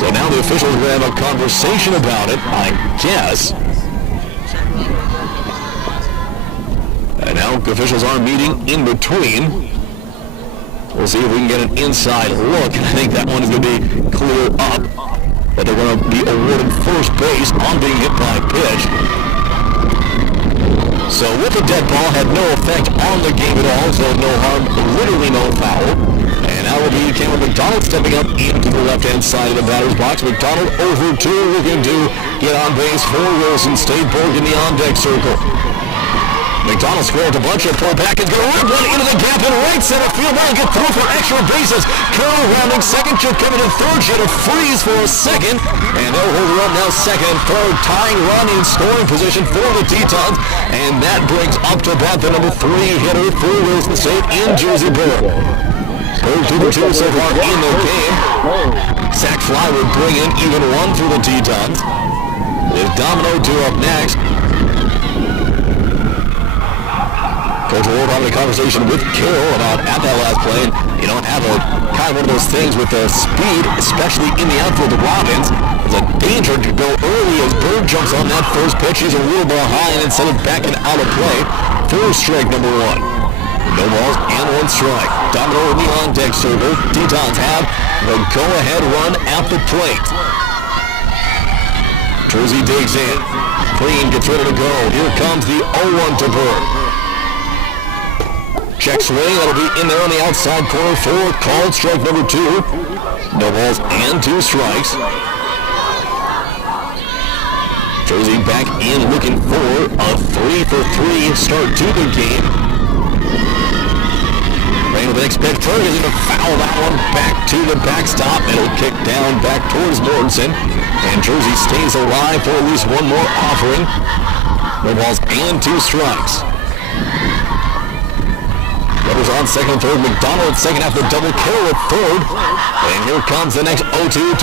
So now the officials are going to have a conversation about it, I guess. And now officials are meeting in between. We'll see if we can get an inside look. I think that one is going to be clear up. But they're going to be awarded first base on being hit by a pitch. So with the dead ball, had no effect on the game at all. So no harm, literally no foul. And now will be Cameron McDonald stepping up into the left-hand side of the batter's box. McDonald over 2, looking to get on base for Wilson State. Borg in the on-deck circle. McDonald squared a bunch of pull back and going to rip one into the gap in right center field. That'll get through for extra bases. Carroll rounding second, she'll come in third. She had a freeze for a second, and they'll hold her up now second and third. Tying run in scoring position for the Tetons, and that brings up to bat the number 3 hitter for Wilson State in Jersey Burr. Third to the 2 so far in the game. Sack fly would bring in even 1 for the Tetons. With Domino 2 up next. Coach Ward having a conversation with Carroll about at that last play. You don't have a kind of one of those things with the speed, especially in the outfield of Robbins. There's a danger to go early as Bird jumps on that first pitch. He's a little ball high and instead of back and out of play for strike number 1. No balls and 1 strike. Domino in the on-deck circle. Tetons have the go-ahead run at the plate. Jersey digs in. Clean gets ready to go. Here comes the 0-1 to Bird. Check swing, that'll be in there on the outside corner for called strike number 2. No balls and 2 strikes. Jersey back in looking for a 3-for-3 start to the game. Rain with the next pitch. Berg is going to foul that one back to the backstop. It'll kick down back towards Mortensen. And Jersey stays alive for at least one more offering. No balls and 2 strikes. Runners on second and third. McDonald at second after double. Carroll at third. And here comes the next 0-2.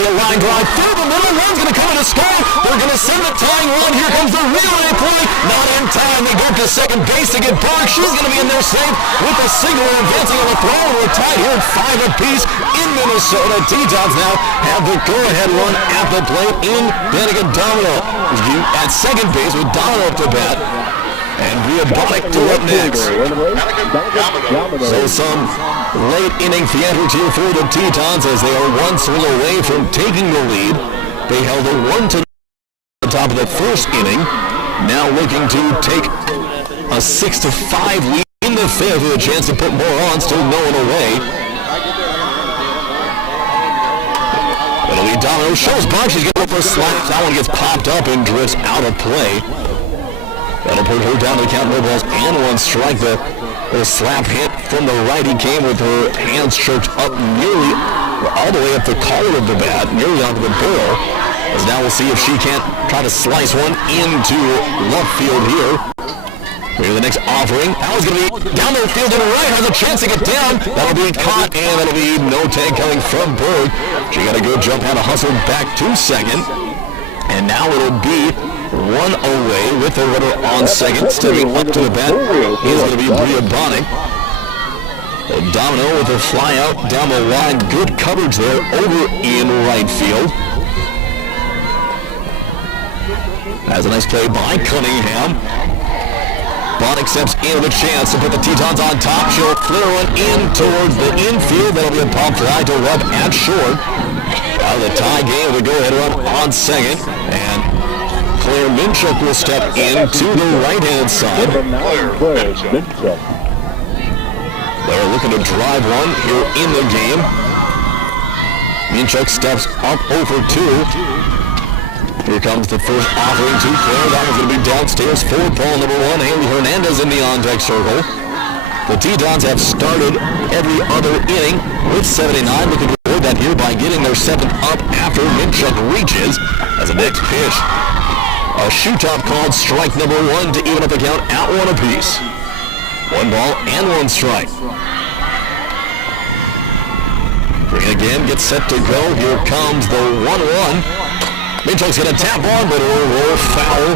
A line drive through the middle. One's going to come in to score. They're going to send the tying run. Here comes the relay play. Not in time. They go to second base to get Burke. She's going to be in there safe with the single advancing on the throw. We're tied here at 5 apiece in Minnesota. Tetons now have the go-ahead run at the plate in Danica Domino at second base with Domino up to bat. And Riabonic to up next. So some late inning theatrics here for the Tetons as they are one swing away from taking the lead. They held a 1 to the top of the first inning. Now looking to take a 6-5 lead in the fifth with a chance to put more on, still no one away. It'll be Domino. Shows Buck. She's going to go for a slap. That one gets popped up and drifts out of play. That'll put her down to the count, no balls and 1 strike. The slap hit from the righty came with her hands churched up nearly all the way up the collar of the bat, nearly onto the barrel. As now we'll see if she can't try to slice one into left field here. Here's the next offering. That was going to be down the field to the right. Has a chance to get down. That'll be caught, and that'll be no tag coming from Berg. She got a good jump, had to hustle back to second. And now it'll be 1 away with the runner on second. Stepping up to the bat is going to be Riabonic. Domino with a fly out down the line. Good coverage there over in right field. That's a nice play by Cunningham. Bonnick steps in with a chance to put the Tetons on top. She'll clear one in towards the infield. That'll be a pop fly to Webb at short. Out of the tie game, the go-ahead run on second. And Claire Minchuk will step in to the right-hand side. They're looking to drive one here in the game. Minchuk steps up over 2. Here comes the first offering to Claire. That one's going to be downstairs for ball number 1. Haley Hernandez in the on-deck circle. The Tetons have started every other inning with 79. Looking to avoid that here by getting their 7th up after Minchuk reaches. As the next pitch, a shoot-up called strike number 1 to even up the count at 1 apiece. 1 ball and 1 strike. Green again gets set to go. Here comes the 1-1. Minchuk's going to tap on, but it will roll foul.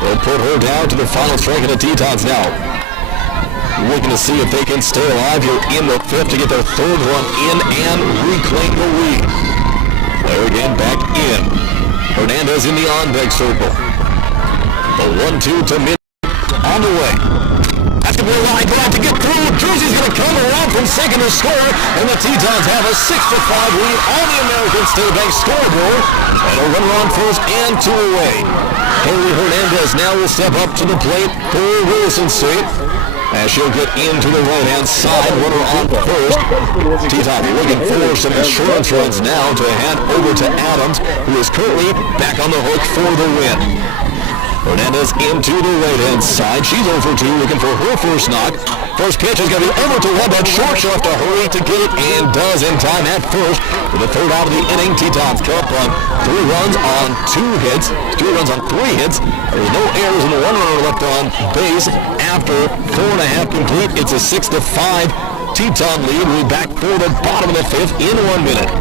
They'll put her down to the final strike of the Tetons now. Looking to see if they can stay alive here in the 5th to get their 3rd run in and reclaim the lead. There again, back in. Hernandez in the on-deck circle. The 1-2 to mid on the way. That's going to be a line drive to get through. Jersey's going to come around from second to score, and the Tetons have a 6-5 lead on the American State Bank scoreboard. And a runner on first and 2 away. Haley Hernandez now will step up to the plate for Williston State. As she'll get into the right-hand side, runner on first. Tetons looking for some insurance runs now to hand over to Adams, who is currently back on the hook for the win. Hernandez into the right-hand side. She's over 2, looking for her first knock. First pitch is going to be over to Webb at short. She'll have to hurry to get it, and does in time at first. For the 3rd out of the inning, Tetons come up on 3 runs on 2 hits. 2 runs on 3 hits. There's no errors and 1 runner left on base after 4.5 complete. It's a 6-5 Teton lead. We'll be back for the bottom of the 5th in 1 minute.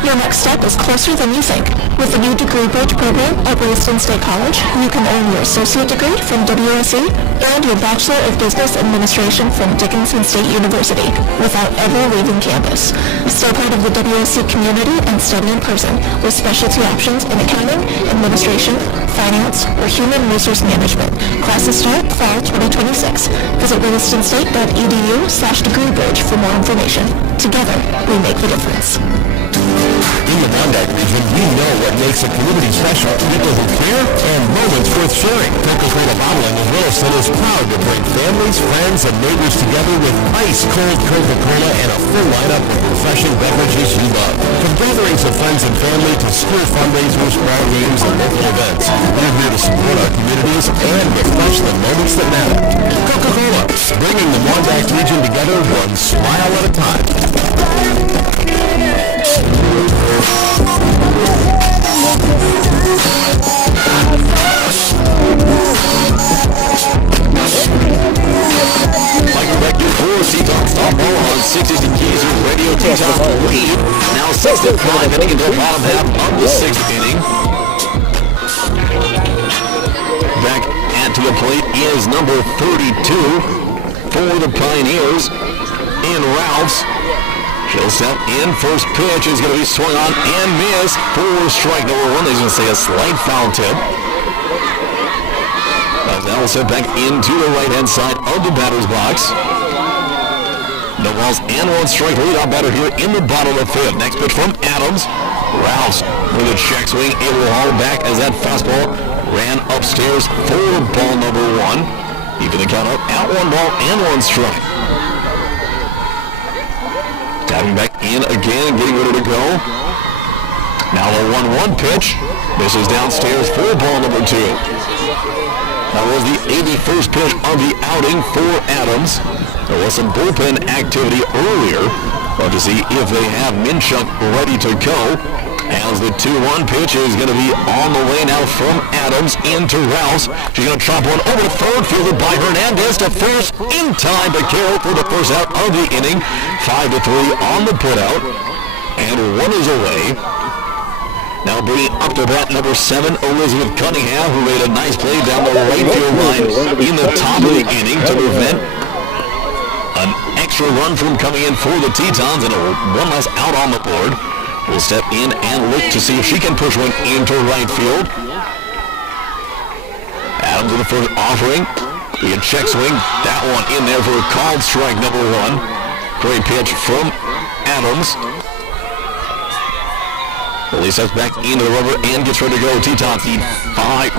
Your next step is closer than you think. With the new degree bridge program at Williston State College, you can earn your associate degree from WSE and your Bachelor of Business Administration from Dickinson State University without ever leaving campus. Stay part of the WSE community and study in person with specialty options in accounting, administration, finance, or human resource management. Classes start fall 2026. Visit willistonState.edu/degreebridge for more information. Together, we make the difference. In the Monarch region, we know what makes a community special. People who care and moments worth sharing. Coca-Cola Bottling in Williston is proud to bring families, friends, and neighbors together with ice-cold Coca-Cola and a full lineup of refreshing beverages you love. From gatherings of friends and family to school fundraisers, ball games, and local events, we're here to support our communities and refresh the moments that matter. Coca-Cola, bringing the Monarch region together one smile at a time. 6-5 heading into the bottom half of the 6th inning. Back to the plate is number 32 for the Pioneers in Ralphs. She'll step in. First pitch is going to be swung on and missed for strike number 1. They're going to say a slight foul tip. Now we'll step back into the right-hand side of the batter's box. No balls and 1 strike. Leadoff batter here in the bottom of the 5th. Next pitch from Adams. Ralphs with a check swing, able to haul back as that fastball ran upstairs for ball number 1. Keeping the count up at 1 ball and 1 strike. Tapping back in again, getting ready to go. Now the 1-1 pitch. Misses downstairs for ball number 2. That was the 81st pitch of the outing for Adams. There was some bullpen activity earlier. But to see if they have Minchuk ready to go. As the 2-1 pitch is going to be on the way now from Adams into Rouse. She's going to chop one over to third, fielded by Hernandez to first, in time to Carroll for the first out of the inning. 5-3 on the putout, and 1 is away. Now bringing up to bat number 7, Elizabeth Cunningham, who made a nice play down the right field line in the top of the inning to prevent an extra run from coming in for the Tetons, and one less out on the board. Will step in and look to see if she can push one into right field. Adams with the first offering. Be a check swing. That one in there for a called strike number 1. Great pitch from Adams. Well, he steps back into the rubber and gets ready to go. Tetons need 5.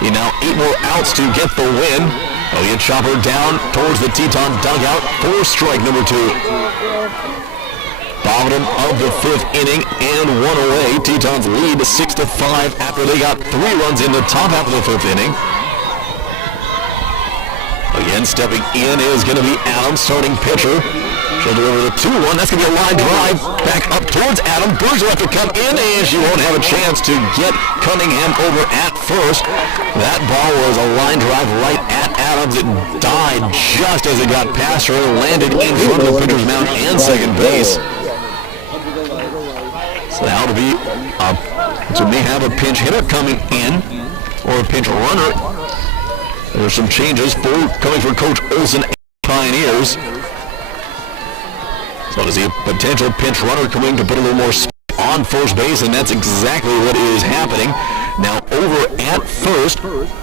He now 8 more outs to get the win. Oh, he chop her down towards the Teton dugout for strike number 2. Bottom of the 5th inning and 1 away. Tetons lead 6-5 after they got 3 runs in the top half of the 5th inning. Again, stepping in is going to be Adams, starting pitcher. She'll deliver the 2-1. That's going to be a line drive back up towards Adams. Bruiser have to come in, and she won't have a chance to get Cunningham over at first. That ball was a line drive right at Adams. It died just as it got past her, landed in front of the pitcher's mound and second base. So now to be so may have a pinch hitter coming in, or a pinch runner. There's some changes coming for Coach Olsen and Pioneers. So to see a potential pinch runner coming to put a little more speed on first base, and that's exactly what is happening. Now over at first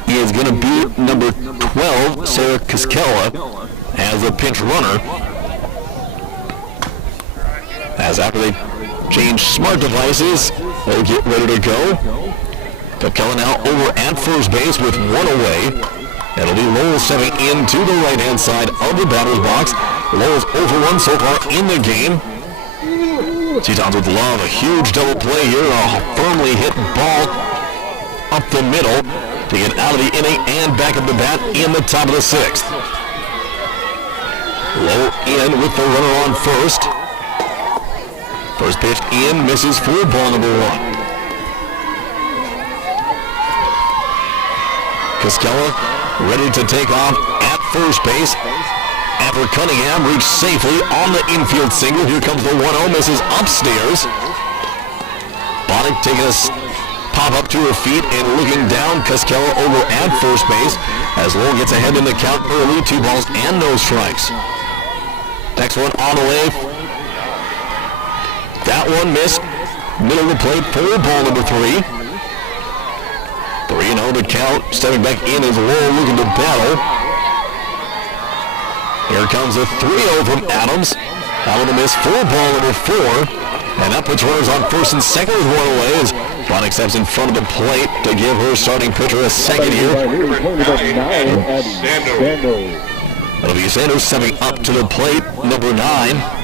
is going to be number 12, Sarah Kiskella, as a pinch runner. As after they change smart devices, they'll get ready to go. Kiskella now over at first base with 1 away. It'll be Lowell stepping into the right-hand side of the batter's box. Lowell's 0-for-1 so far in the game. Tetons with love, a huge double play here. A firmly hit ball up the middle to get out of the inning and back up the bat in the top of the 6th. Lowell in with the runner on first. First pitch in, misses for ball number 1. Kiskella ready to take off at first base. After Cunningham reached safely on the infield single. Here comes the 1-0, misses upstairs. Bonnick taking a pop up to her feet and looking down. Kiskella over at first base as Lowell gets ahead in the count early. 2 balls and no strikes. Next one on the way. That one missed. Middle of the plate for ball number 3. 3-0 the count. Stepping back in as Lowell looking to battle. Here comes a 3-0 from Adams. That one a miss for ball number 4. And that puts runners on first and second with 1 away as Bonnick steps in front of the plate to give her starting pitcher a second here. That'll be Sanders stepping up to the plate, number 9.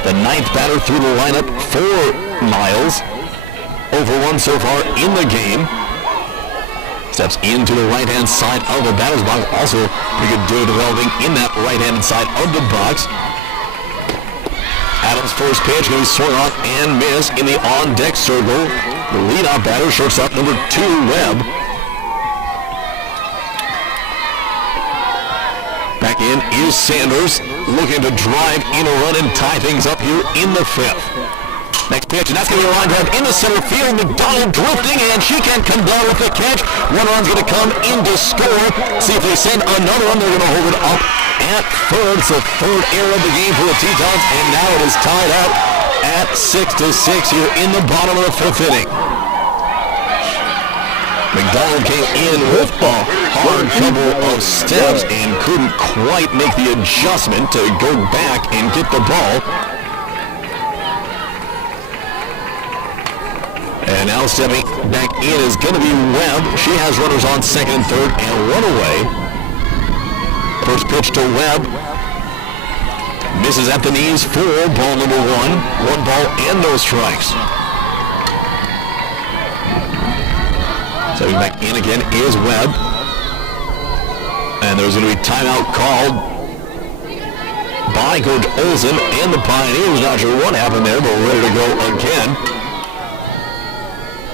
The 9th batter through the lineup for Miles. 0-for-1 so far in the game. Steps into the right-hand side of the batter's box. Also pretty good duo developing in that right-hand side of the box. Adams' first pitch going to be swung on and missed in the on-deck circle. The leadoff batter, shortstop number 2, Webb. Back in is Sanders, looking to drive in a run and tie things up here in the fifth. Next pitch, and that's going to be a line drive into center field. McDonald drifting, and she can't come down with the catch. One run's going to come in to score. See if they send another one. They're going to hold it up at third. It's the third error of the game for the Tetons, and now it is tied up at 6-6 here in the bottom of the fifth inning. McDonald came in with a hard couple of steps and couldn't quite make the adjustment to go back and get the ball. And now stepping back in is going to be Webb. She has runners on second and third and one away. First pitch to Webb. Misses at the knees for ball number one. One ball and no strikes. Stepping back in again is Webb. And there's going to be timeout called by Coach Olsen and the Pioneers. Not sure what happened there, but ready to go again.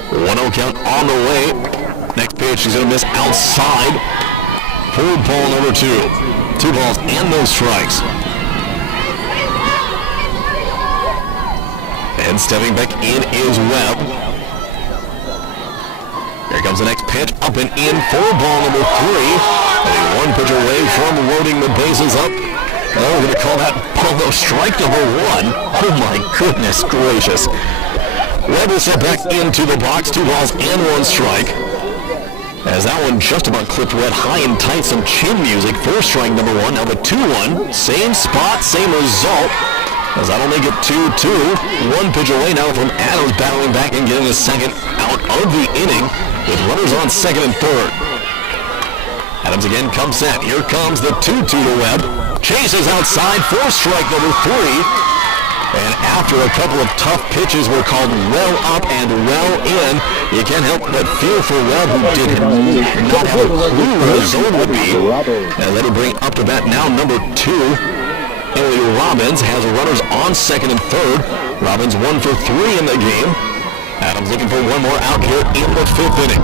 1-0 count on the way. Next pitch, he's going to miss outside for ball number two. 2 balls and no strikes. And stepping back in is Webb. Here comes the next pitch, up and in for ball number 3. Only one pitch away from loading the bases up. Oh, we're going to call that ball no strike number 1. Oh my goodness gracious. Webb will step back into the box, 2 balls and 1 strike. As that one just about clipped wet high and tight, some chin music for strike number 1. Now the 2-1, same spot, same result. As that'll make it 2-2. 1 pitch away now from Adams, battling back and getting the second out of the inning with runners on second and third. Adams again comes set. Here comes the 2-2 to Webb. Chases outside for strike number 3. And after a couple of tough pitches were called well up and well in, you can't help but feel for Webb, who did not have a clue where the zone would be. And let her bring up to bat now number 2. Emily Robbins has runners on second and third. Robbins 1 for 3 in the game. Adams looking for one more out here in the 5th inning.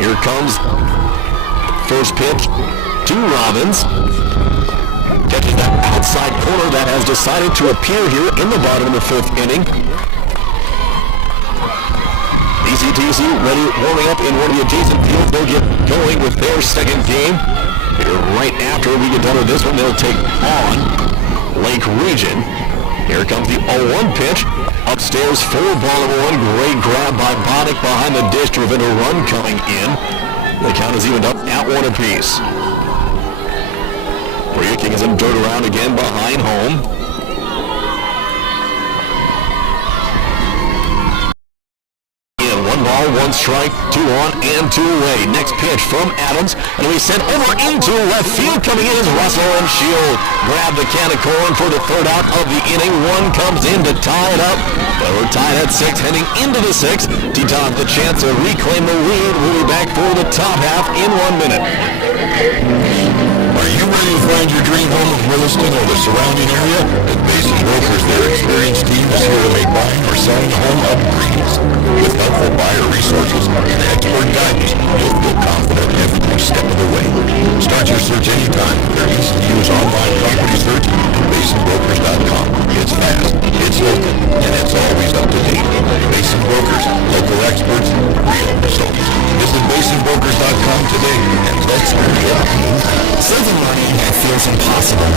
Here comes first pitch to Robbins. Catches that outside corner that has decided to appear here in the bottom of the 5th inning. ECTC ready, warming up in one of the adjacent fields. They'll get going with their second game. Here right after we get done with this one, they'll take on Lake Region. Here comes the 0-1 pitch. Upstairs for ball number 1. Great grab by Boddick behind the dish to prevent a run coming in. The count is evened up at 1 apiece. Bria kicking some dirt around again behind home. In 1 ball, 1 strike, 2 on and 2 away. Next pitch from Adams, and we sent over into left field. Coming in is Russell, and she'll grab the can of corn for the 3rd out of the inning. 1 comes in to tie it up. But we're tied at 6, heading into the 6th. Tetons the chance to reclaim the lead. We'll be back for the top half in 1 minute. Are you ready to find your dream home in Williston or the surrounding area? At Basin Brokers, their experienced team is here to make buying or selling a home a breeze. With helpful buyer resources and expert guidance, you'll feel confident every step of the way. Start your search anytime with their easy-to-use online property search at basinbrokers.com. It's fast, it's local, and it's always up to date. Basin Brokers, local experts, real results. Visit basinbrokers.com today and let's get moving. Saving money that feels impossible,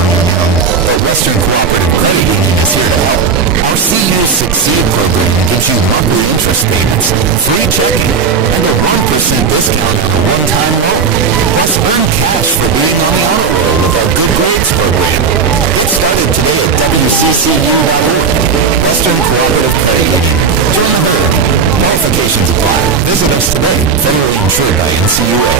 but Western Cooperative Credit Union is here to help. Our Seniors Succeed program gives you monthly interest payments, free checking, and a 1% discount on a one-time loan. Plus, earn cash for being on the honor roll with our Good Grades program. Get started today at WCCU.org. Western Cooperative Credit Union. Join the herd. Qualifications apply. Visit us today. Federally insured by NCUA.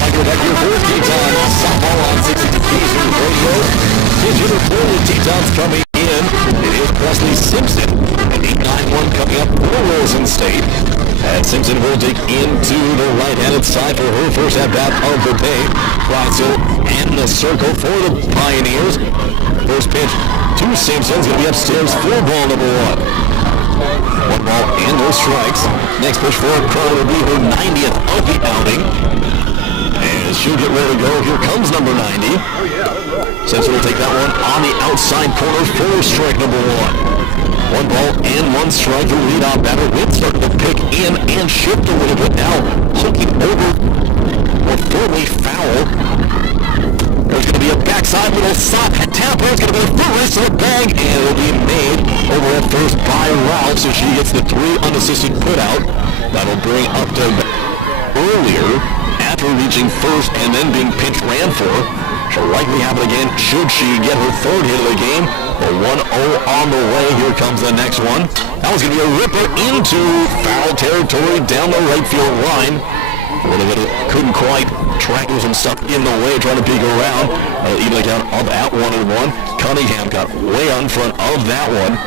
Michael back here for Tetons softball on 62 News Radio. Digital for the Tetons coming in. It is Presley Simpson. An 8-9-1 coming up for Wilson State. And Simpson will dig into the right-handed side for her first at-bat of the day. Kleitzel in the circle for the Pioneers. First pitch to Simpson's going to be upstairs for ball number 1. 1 ball and no strikes. Next pitch for Crow will be her 90th of the outing. And she'll get ready to go. Here comes number 90. Simpson will take that one on the outside corner for strike number 1. 1 ball and 1 strike. The leadoff batter Witt starting to pick in and shift a little bit now. Looking over or firmly foul. There's going to be a backside little sock. Tampa is going to be a full race to the bag, and it'll be made over at first by Ralph, so she gets the 3 unassisted put out. That'll bring up to earlier after reaching first and then being pinch ran for. She'll likely happen again should she get her 3rd hit of the game. The 1-0 on the way. Here comes the next one. That was going to be a ripper into foul territory down the right field line. A little bit couldn't quite track some stuff in the way, trying to peek around. Even the count of at 1-1. Cunningham got way on front of that one.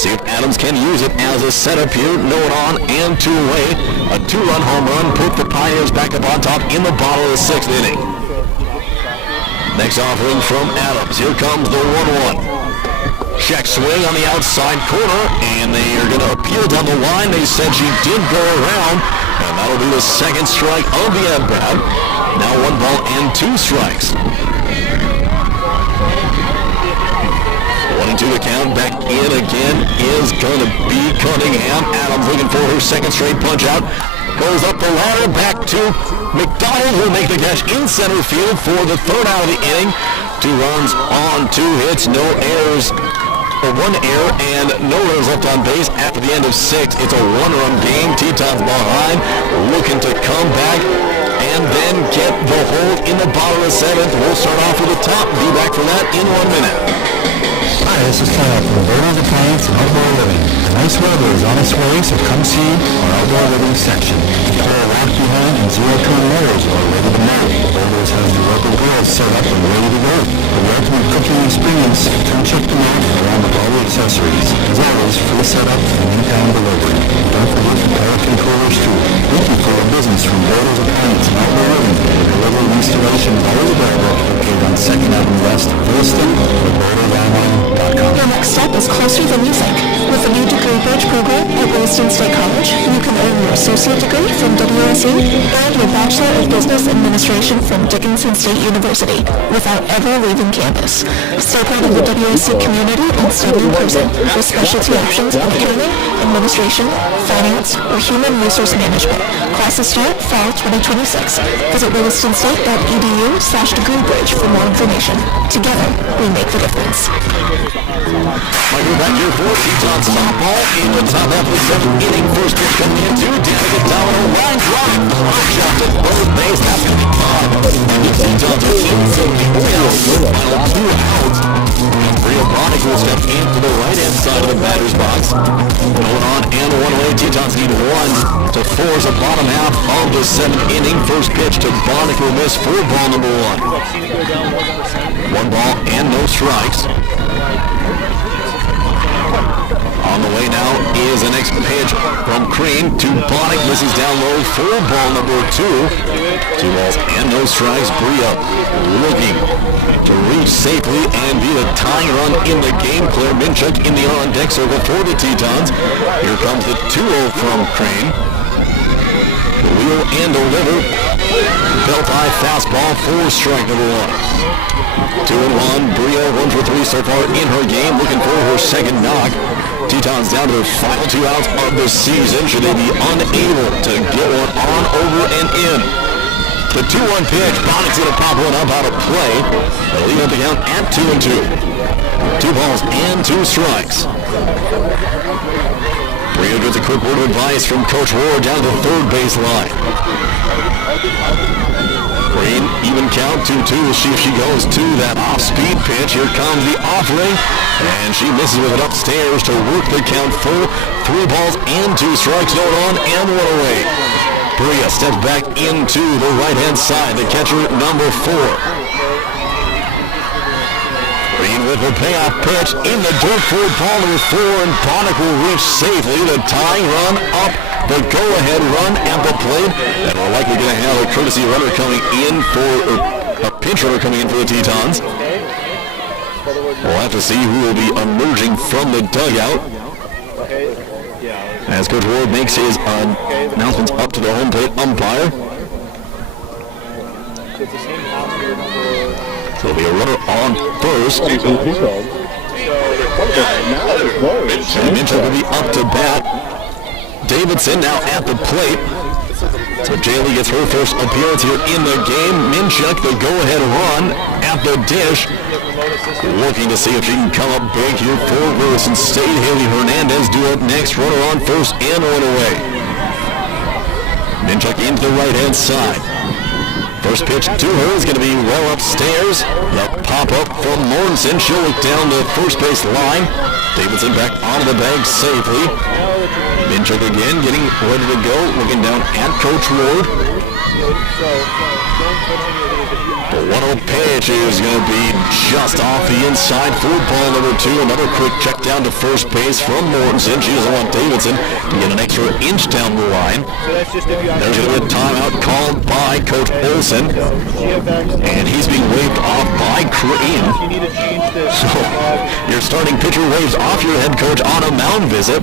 See if Adams can use it as a setup here. No one on and 2 away. A 2-run home run put the Pioneers back up on top in the bottom of the 6th inning. Next offering from Adams. Here comes the 1-1. Check swing on the outside corner, and they are going to appeal down the line. They said she did go around, and that'll be the 2nd strike of the at-bat. Now 1 ball and 2 strikes. 1-2 the count. Back in again is going to be Cunningham. Adams looking for her 2nd straight punch out. Goes up the ladder, back to McDonald, who will make the catch in center field for the 3rd out of the inning. 2 runs on 2 hits, no errors, or 1 error, and no runners left on base after the end of 6. It's a 1-run game. Tetons behind, looking to come back and then get the hold in the bottom of the 7th. We'll start off with the top. Be back for that in 1 minute. Hi, this is Kyle from Burner's Appliance and Outdoor Living. The nice weather is on its way, so come see our outdoor living section. Our lock behind and zero-turn motors are ready to mow. Burner's has the rubber grills set up and ready to go. The welcome cooking experience, come check them out along with all the accessories. As always, for the setup and in-time delivery. Don't forget the power controllers too. Thank you for your business from Burner's Appliance and Outdoor Living. Delivery and installation is always available located on 2nd Avenue West, Williston, or BurnersOnline.com. Your next step is closer than you think. With the new degree bridge program at Williston State College, you can earn your associate degree from WSU and your Bachelor of Business Administration from Dickinson State University without ever leaving campus. Stay part of the WSU community and study in person with specialty options in accounting, administration, finance, or human resource management. Classes start fall 2026. Visit willistonState.edu/degreebridge for more information. Together, we make the difference. Michael back here for Tetons softball in the top half of the 7th inning. First pitch coming in to Danica Domino. Line drive. Shot to third base. That's going to be caught. And the Tetons are instantly out. Final 2 outs. And Bria Bonnick will step into the right-hand side of the batter's box. Going on and 1 away. Tetons need 1 to force the bottom half of the 7th inning. First pitch to Bonnick will miss for ball number 1. 1 ball and no strikes. On the way now is the next pitch from Crean to Bonnick. Misses down low for ball number 2. 2 balls and no strikes. Bria looking to reach safely and be the tying run in the game. Claire Minchuk in the on-deck circle for the Tetons. Here comes the 2-0 from Crean. Wheel and deliver. Belt high fastball for strike number 1. 2-1. Bria 1 for 3 so far in her game. Looking for her 2nd knock. Tetons down to their final 2 outs of the season. Should they be unable to get one on, over, and in. The 2-1 pitch. Bonnick's going to pop one up out of play. They'll leave up the count at 2-2. 2 balls and 2 strikes. Bria gets a quick word of advice from Coach Ward down to the 3rd base line. Green, even count 2-2. We'll see if she goes to that off-speed pitch. Here comes the offering, and she misses with it upstairs to work the count full. 3 balls and 2 strikes. No on and 1 away. Bria steps back into the right-hand side. The catcher, number 4. Green with a payoff pitch in the dirt for ball number 4, and Bonnick will reach safely the tying run up the go-ahead run at the plate. And we're likely going to have a courtesy runner coming in for, a pinch runner coming in for the Tetons. We'll have to see who will be emerging from the dugout as Coach Ward makes his announcements up to the home plate umpire. So there'll be a runner on first. And Minchuk will be up to bat. Davidson now at the plate. So Jaylee gets her first appearance here in the game. Minchuk, the go-ahead run at the dish. Looking to see if she can come up big here for Williston State. Haley Hernandez due up next. Runner on first and one away. Minchuk into the right-hand side. First pitch to her is going to be well upstairs. The pop-up from Mortensen. She'll look down the first base line. Davidson back onto the bag safely. Minchuk again getting ready to go. Looking down at Coach Ward. The 1-0 pitch is going to be just off the inside for ball number 2. Another quick check down to first base from Mortensen. She doesn't want Davidson to get an extra inch down the line. There's going to be a timeout called by Coach Olson. And he's being waved off by Crane. So your starting pitcher waves off your head coach on a mound visit.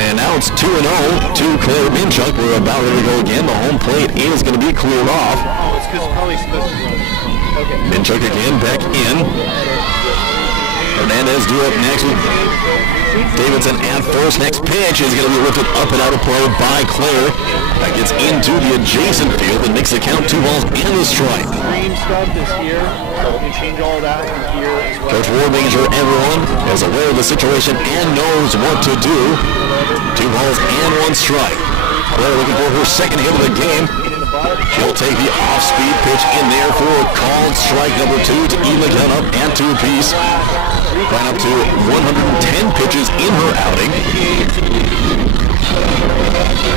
And now it's 2-0 to Claire Minchuk. We're about ready to go again. The home plate is going to be cleared off. Minchuk again back in. Hernandez due up next with Davidson at first. Next pitch is going to be lifted up and out of play by Claire. That gets into the adjacent field and makes the count 2 balls and a strike. Coach Ward making sure everyone is aware of the situation and knows what to do. 2 balls and 1 strike. Claire looking for her second hit of the game. She'll take the off-speed pitch in there for a called strike number 2 to even the count up and 2 apiece. Right up to 110 pitches in her outing.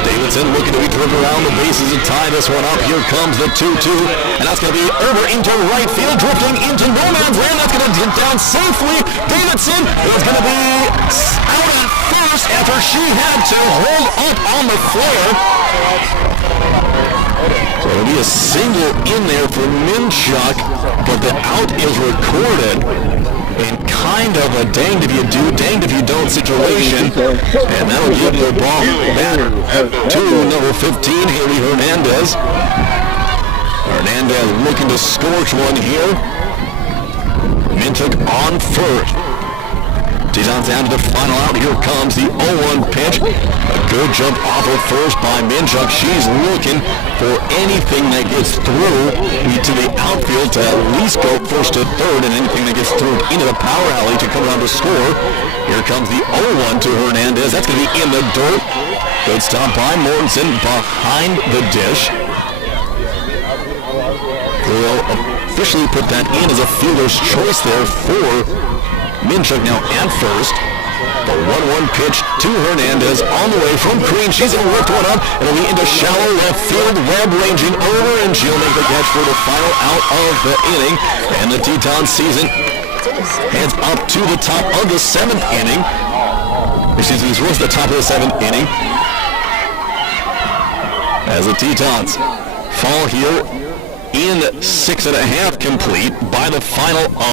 Davidson looking to be driven around the bases and tie this one up. Here comes the 2-2, and that's going to be over into right field, drifting into no man's land. That's going to get down safely. Davidson is going to be out at first after she had to hold up on the flare. So it'll be a single in there for Minchuk, but the out is recorded in kind of a danged if you do, danged if you don't situation. And that'll give the ball back to number 15, Haley Hernandez. Hernandez looking to scorch one here. Minchuk on first. Tetons down to the final out. Here comes the 0-1 pitch. A good jump off of first by Minchuk. She's looking for anything that gets through to the outfield to at least go first to third, and anything that gets through into the power alley to come around to score. Here comes the 0-1 to Hernandez. That's going to be in the dirt. Good stop by Mortensen behind the dish. We'll officially put that in as a fielder's choice there for Minchuk now at first. The 1-1 pitch to Hernandez on the way from Green. She's going to lift one up. It'll be into shallow left field. Webb ranging over, and she'll make the catch for the final out of the inning. And the Tetons season heads up to the top of the 7th inning. Excuse me, towards the top of the 7th inning. As the Tetons fall here in 6.5 complete by the final